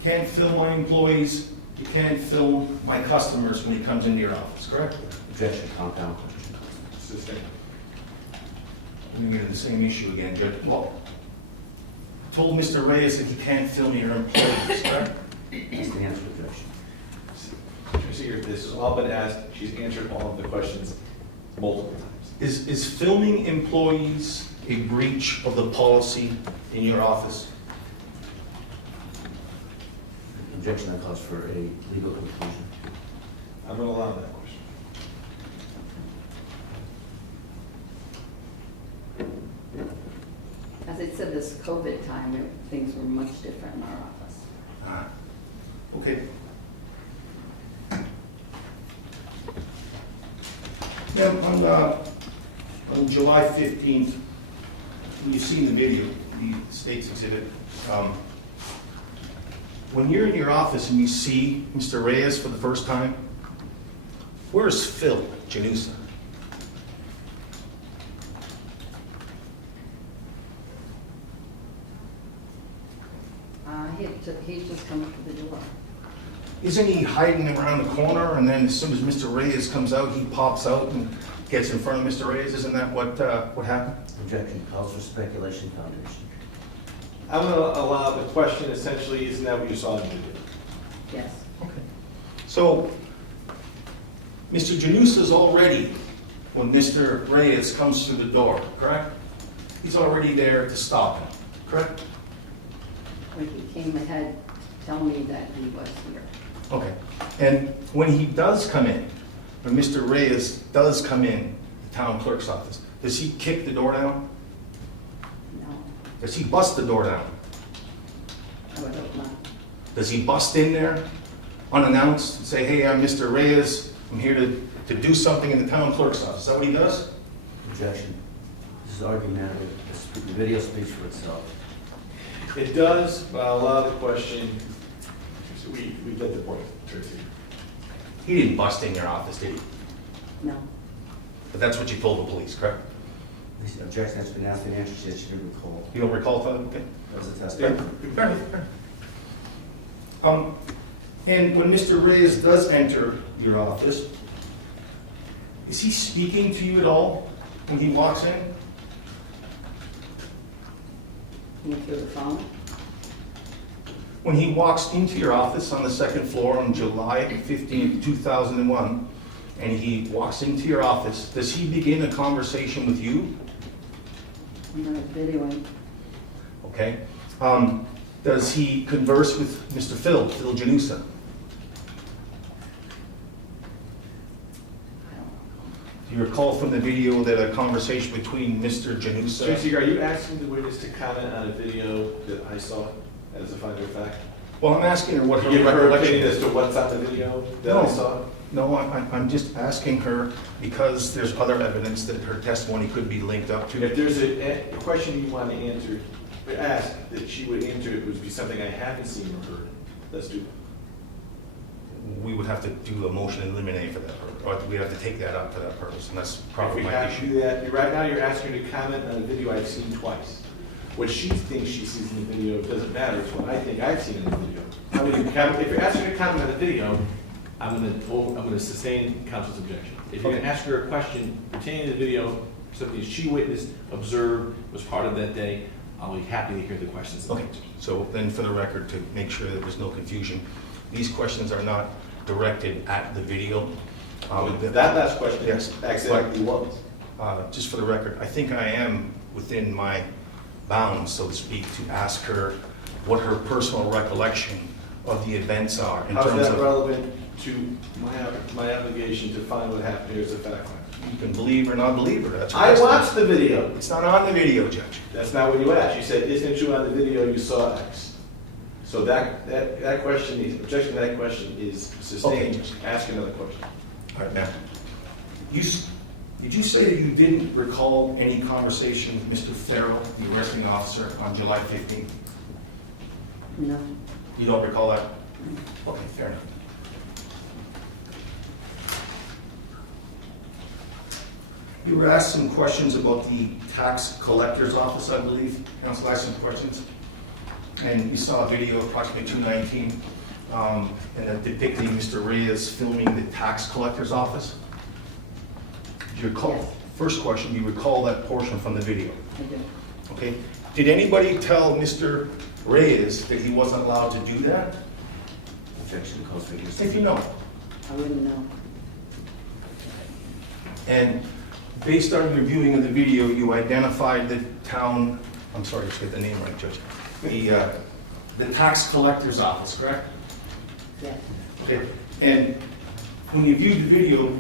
can't film my employees, you can't film my customers when he comes into your office, correct? Objection, compound. Sustained. We're going to the same issue again, Judge. Well, told Mr. Reyes that he can't film your employees, correct? That's the answer to the objection. This has all been asked. She's answered all of the questions multiple times. Is filming employees a breach of the policy in your office? Objection that calls for a legal conclusion. I'm going to allow that question. As I said, this COVID time, things were much different in our office. Okay. Yeah, on July 15th, you've seen the video, the state's exhibit. When you're in your office and you see Mr. Reyes for the first time, where's Phil Janusa? He just come up to the door. Isn't he hiding around the corner, and then as soon as Mr. Reyes comes out, he pops out and gets in front of Mr. Reyes? Isn't that what happened? Objection calls for speculation foundation. I'm going to allow the question essentially, isn't that what you saw in the video? Yes. Okay. So, Mr. Janusa's already, when Mr. Reyes comes through the door, correct? He's already there to stop him, correct? When he came ahead to tell me that he was here. Okay. And when he does come in, when Mr. Reyes does come in, the town clerk's office, does he kick the door down? No, Does he bust the door down? I would hope not. Does he bust in there unannounced and say, hey, I'm Mr. Reyes, I'm here to do something in the town clerk's office? Is that what he does? Objection. This is argumentative. The video speaks for itself. It does, but I'll allow the question. So we get the point, Tracy. He didn't bust in your office, did he? No. But that's what you told the police, correct? The objection has been asked and answered, she said she didn't recall. You don't recall, Father? Okay. That was a test. Fair enough. And when Mr. Reyes does enter your office, is he speaking to you at all when he walks in? Through the phone? When he walks into your office on the second floor on July 15, 2001, and he walks into your office, does he begin a conversation with you? I'm not videoing. Okay. Does he converse with Mr. Phil Janusa? Do you recall from the video that a conversation between Mr. Janusa? Tracy, are you asking the witness to comment on a video that I saw as a finder of fact? Well, I'm asking her what her Give her recollection opinion is. as to what's on the video that I saw? No, I'm just asking her because there's other evidence that her testimony could be linked up to. If there's a question you want to answer, ask that she would answer, it would be something I haven't seen or heard. Let's do it. We would have to do a motion in limine for that. but we have to take that up for that purpose, and that's If probably we my have to issue. do that, right now you're asking her to comment on a video I've seen twice. What she thinks she sees in the video doesn't matter, it's what I think I've seen in the video. If you're asking her to comment on the video, I'm gonna sustain council's objection. If you're gonna ask her a question pertaining to the video, something she witnessed, observed, was part of that day, I'll be happy to hear the questions. Okay, so then for the record, to make sure that there's no confusion, these questions are not directed at the video. That last question Yes. exactly was. Just for the record, I think I am within my bounds, so to speak, to ask her what her personal recollection of the events are in How's terms that of. relevant to my obligation to find what happened here as a fact finder? You can believe or not believe her. That's what I that's- watched the video. It's not on the video, Judge. That's not what you asked. You said, isn't it true on the video you saw X? So that question, the objection to that question is sustained. Okay. Ask another question. All right, now, did you say that you didn't recall any conversation with Mr. Farrell, the arresting officer, on July 15th? No. You don't recall that? Okay, fair enough. You were asked some questions about the tax collector's office, I believe. Council asked some questions. And you saw a video, approximately 2:19, and depicting Mr. Reyes filming the tax collector's office. Do you recall? First question, do you recall that portion from the video? I do. Okay. Did anybody tell Mr. Reyes that he wasn't allowed to do that? Objection calls for hearsay. If you know. I wouldn't know. And based on your viewing of the video, you identified the town, I'm sorry, let's get the name right, Judge. The tax collector's office, correct? Yes. Okay. And when you viewed the video,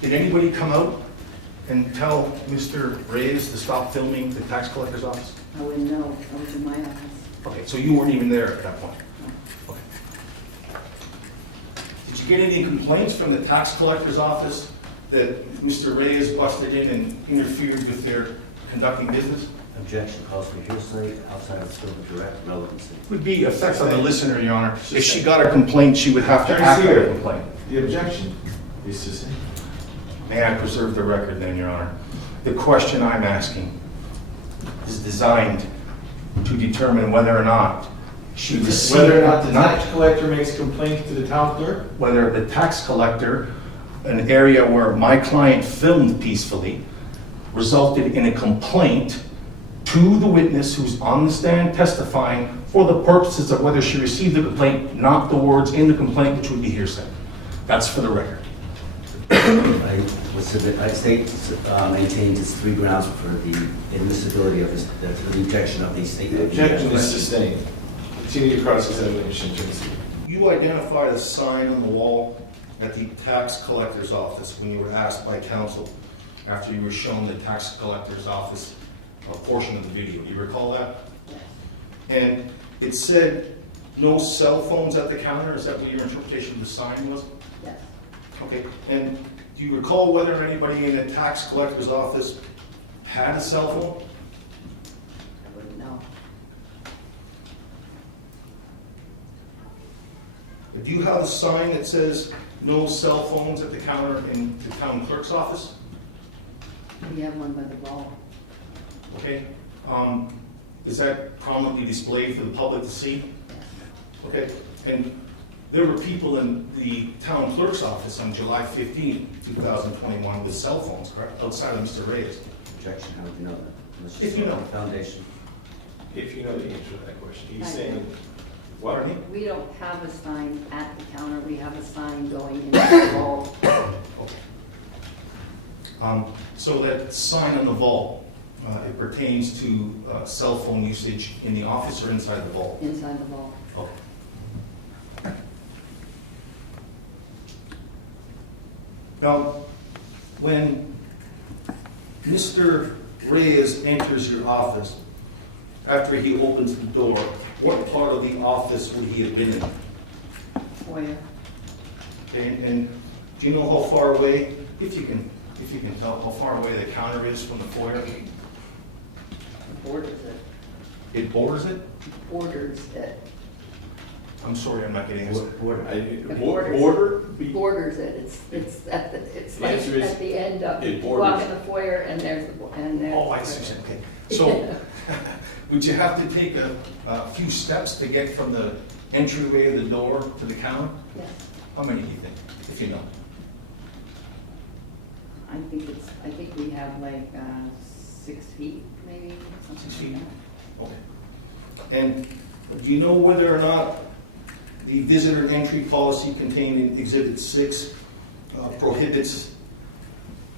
did anybody come out and tell Mr. Reyes to stop filming the tax collector's office? I wouldn't know. I was in my office. Okay, so you weren't even there at that point? Okay. Did you get any complaints from the tax collector's office that Mr. Reyes busted in and interfered with their conducting business? Objection calls for hearsay outside of scope of direct relevancy. Would be effect on the listener, Your Honor. If she got a complaint, she would have to Attorney act on Seaver. a complaint. The objection is sustained. May I preserve the record then, Your Honor? The question I'm asking is designed to determine whether or not she received... Whether or not the tax collector makes complaints to the town clerk? Whether the tax collector, an area where my client filmed peacefully, resulted in a complaint to the witness who's on the stand testifying for the purposes of whether she received the complaint, not the words in the complaint, which would be hearsay. That's for the record. I would submit, I state, maintains its three grounds for the admissibility of this, for the objection of the statement. The objection is sustained. Continue your cross-examination, Attorney Seaver. You identified a sign on the wall at the tax collector's office when you were asked by counsel after you were shown the tax collector's office portion of the video. You recall that? Yes. And it said no cell phones at the counter. Is that what your interpretation of the sign was? Yes. Okay. And do you recall whether anybody in the tax collector's office had a cell phone? I wouldn't know. Do you have a sign that says no cell phones at the counter in the town clerk's office? We have one by the ball. Okay. Is that prominently displayed for the public to see? Okay. And there were people in the town clerk's office on July 15, 2021 with cell phones, correct? Outside of Mr. Reyes. Objection, how would you know that? Unless If you saw know. the Foundation. If you know the answer to that question. He's I saying, do. what? Pardon me? We don't have a sign at the counter. We have a sign going into the vault. So that sign on the vault, it pertains to cell phone usage in the office or inside the vault? Inside the vault. Okay. Now, when Mr. Reyes enters your office, after he opens the door, what part of the office would he have been in? Foyer. And do you know how far away, if you can tell, how far away the counter is from the foyer? It borders it. It borders it? Borders it. I'm sorry, I'm not getting this. Border? Borders it, it's at the, it's like answer is at the end of, it you walk in borders. the foyer and there's the, and there's. Oh, I see, okay. So, would you have to take a few steps to get from the entryway of the door to the counter? Yes, How many do you think, if you know? I think we have like 6 feet, maybe, 6 something feet? like that. Okay. And do you know whether or not the visitor entry policy contained in Exhibit 6 prohibits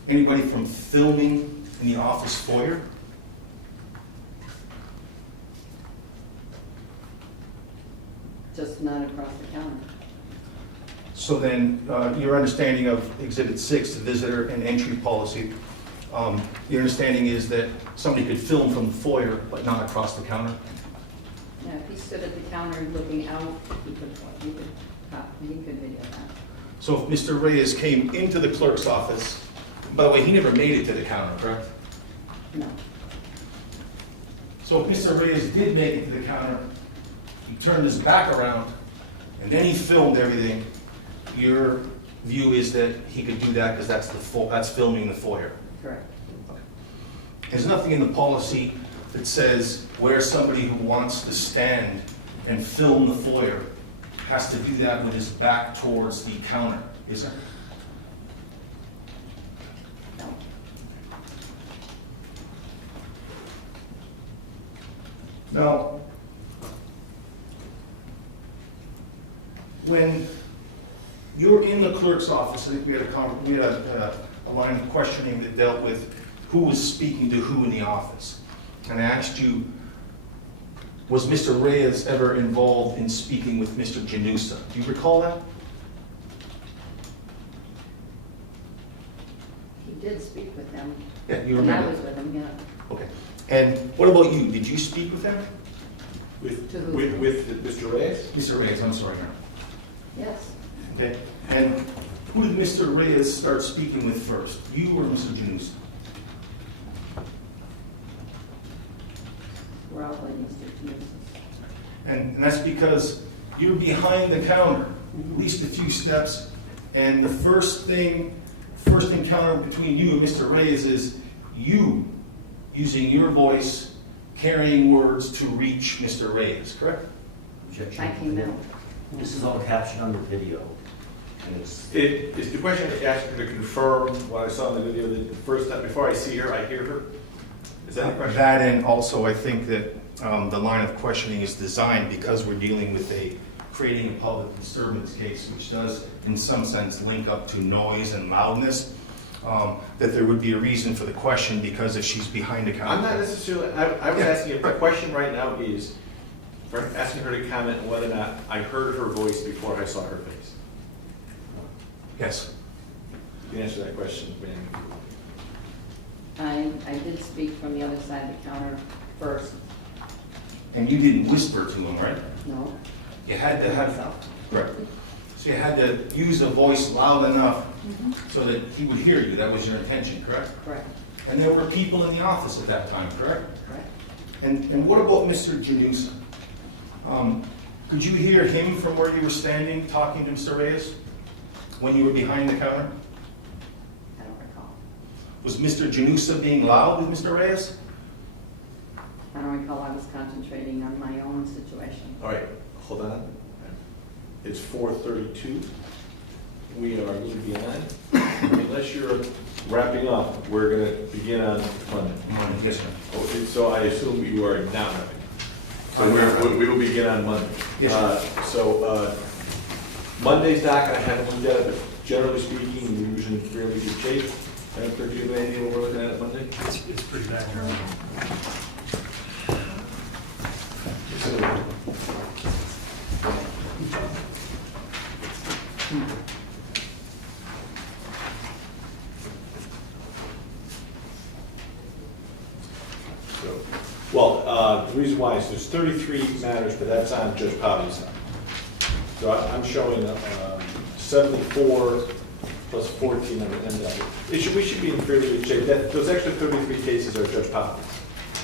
anybody from filming in the office foyer? Just not across the counter. So then, your understanding of Exhibit 6, the visitor and entry policy, your understanding is that somebody could film from the foyer, but not across the counter? Yeah, if he stood at the counter looking out, he could video that. So if Mr. Reyes came into the clerk's office, by the way, he never made it to the counter, correct? No. So if Mr. Reyes did make it to the counter, he turned his back around, and then he filmed everything, your view is that he could do that because that's filming the foyer? Correct. There's nothing in the policy that says where somebody who wants to stand and film the foyer has to do that with his back towards the counter, is there? No. Now, when you're in the clerk's office, I think we had a line of questioning that dealt with who was speaking to who in the office. And I asked you, was Mr. Reyes ever involved in speaking with Mr. Janusa? Do you recall that? He did speak with them. Yeah, you And I remember? was with him, yeah. Okay. And what about you? Did you speak with him? With To who? Mr. Reyes? Mr. Reyes, I'm sorry, ma'am. Yes, Okay. And who did Mr. Reyes start speaking with first? You or Mr. Janusa? we're all like Mr. Janusa. And that's because you're behind the counter, at least a few steps, and the first encounter between you and Mr. Reyes is you using your voice, carrying words to reach Mr. Reyes, correct? Objection. I came out. This is all captioned on the video. And it's, Is the question asking her to confirm what I saw in the video, that the first time, before I see her, I hear her? Is that the question? That, and also I think that the line of questioning is designed because we're dealing with creating a public disturbance case, which does in some sense link up to noise and loudness, that there would be a reason for the question, because if she's behind the counter. I'm not necessarily, I was asking, if the question right now is, for asking her to comment on whether or not I heard her voice before I saw her face. Yes. You can answer that question, ma'am. I did speak from the other side of the counter first. And you didn't whisper to him, right? No, You had to have, correct. So you had to use a voice loud enough so that he would hear you. That was your intention, correct? correct, And there were people in the office at that time, correct? correct. And what about Mr. Janusa? Could you hear him from where you were standing talking to Mr. Reyes when you were behind the counter? I don't recall. Was Mr. Janusa being loud with Mr. Reyes? I don't recall, I was concentrating on my own situation. All right, hold on. It's 4:32. We are going to be on. Unless you're wrapping up, we're going to begin on Monday. Yes, sir. Okay, so I assume you are not wrapping. So we will begin on Monday. Yes, sir. Monday's docket, I haven't looked at it, but generally speaking, we're usually in fairly good shape. Madam Clerk, do you have any idea what we're looking at Monday? It's pretty bad. Well, the reason why is there's 33 matters, but that's on Judge Pavi's side. So I'm showing 74 plus 14 on the end of it. We should be in fairly good shape. Those extra 33 cases are Judge Pavi's.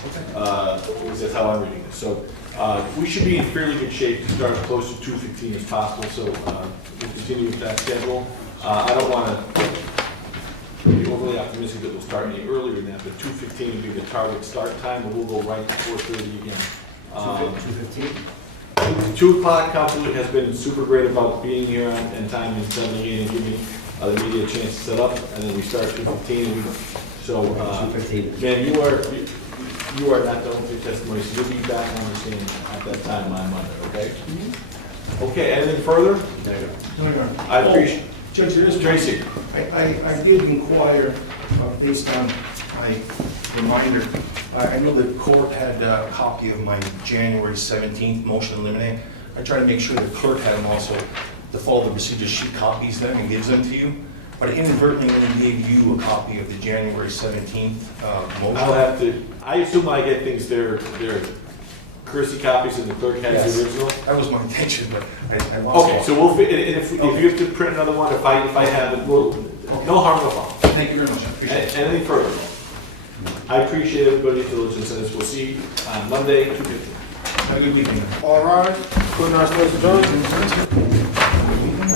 Because that's how I'm reading it. So we should be in fairly good shape to start as close to 2:15 as possible, so we'll continue with that schedule. I don't want to be overly optimistic that we'll start any earlier than that, but 2:15 would be the target start time, and we'll go right to 4:30 again. 2:15? 2 o'clock, Council has been super great about being here on time and settling in and giving the media a chance to set up, and then we start 2:15. So, 2:15. man, you are not done with your testimony, so you'll be back on the stand at that time on Monday, okay? Okay, anything further? No. I appreciate. Judge, there is Tracy. I did inquire, based on my reminder, I know the court had a copy of my January 17th motion to eliminate. I tried to make sure the clerk had them also, to follow the procedure, she copies them and gives them to you. But I inadvertently only gave you a copy of the January 17th motion. I'll have to, I assume I get things, they're courtesy copies and the clerk has the original? That was my intention, but I lost it. Okay, so we'll, and if you have to print another one, if I have it, we'll, no harm, no foul. Thank you very much, I appreciate it. Anything further? I appreciate everybody's diligence in this. We'll see you on Monday, 2:15. Have a good weekend. All right, good night, ladies and gentlemen. Good weekend.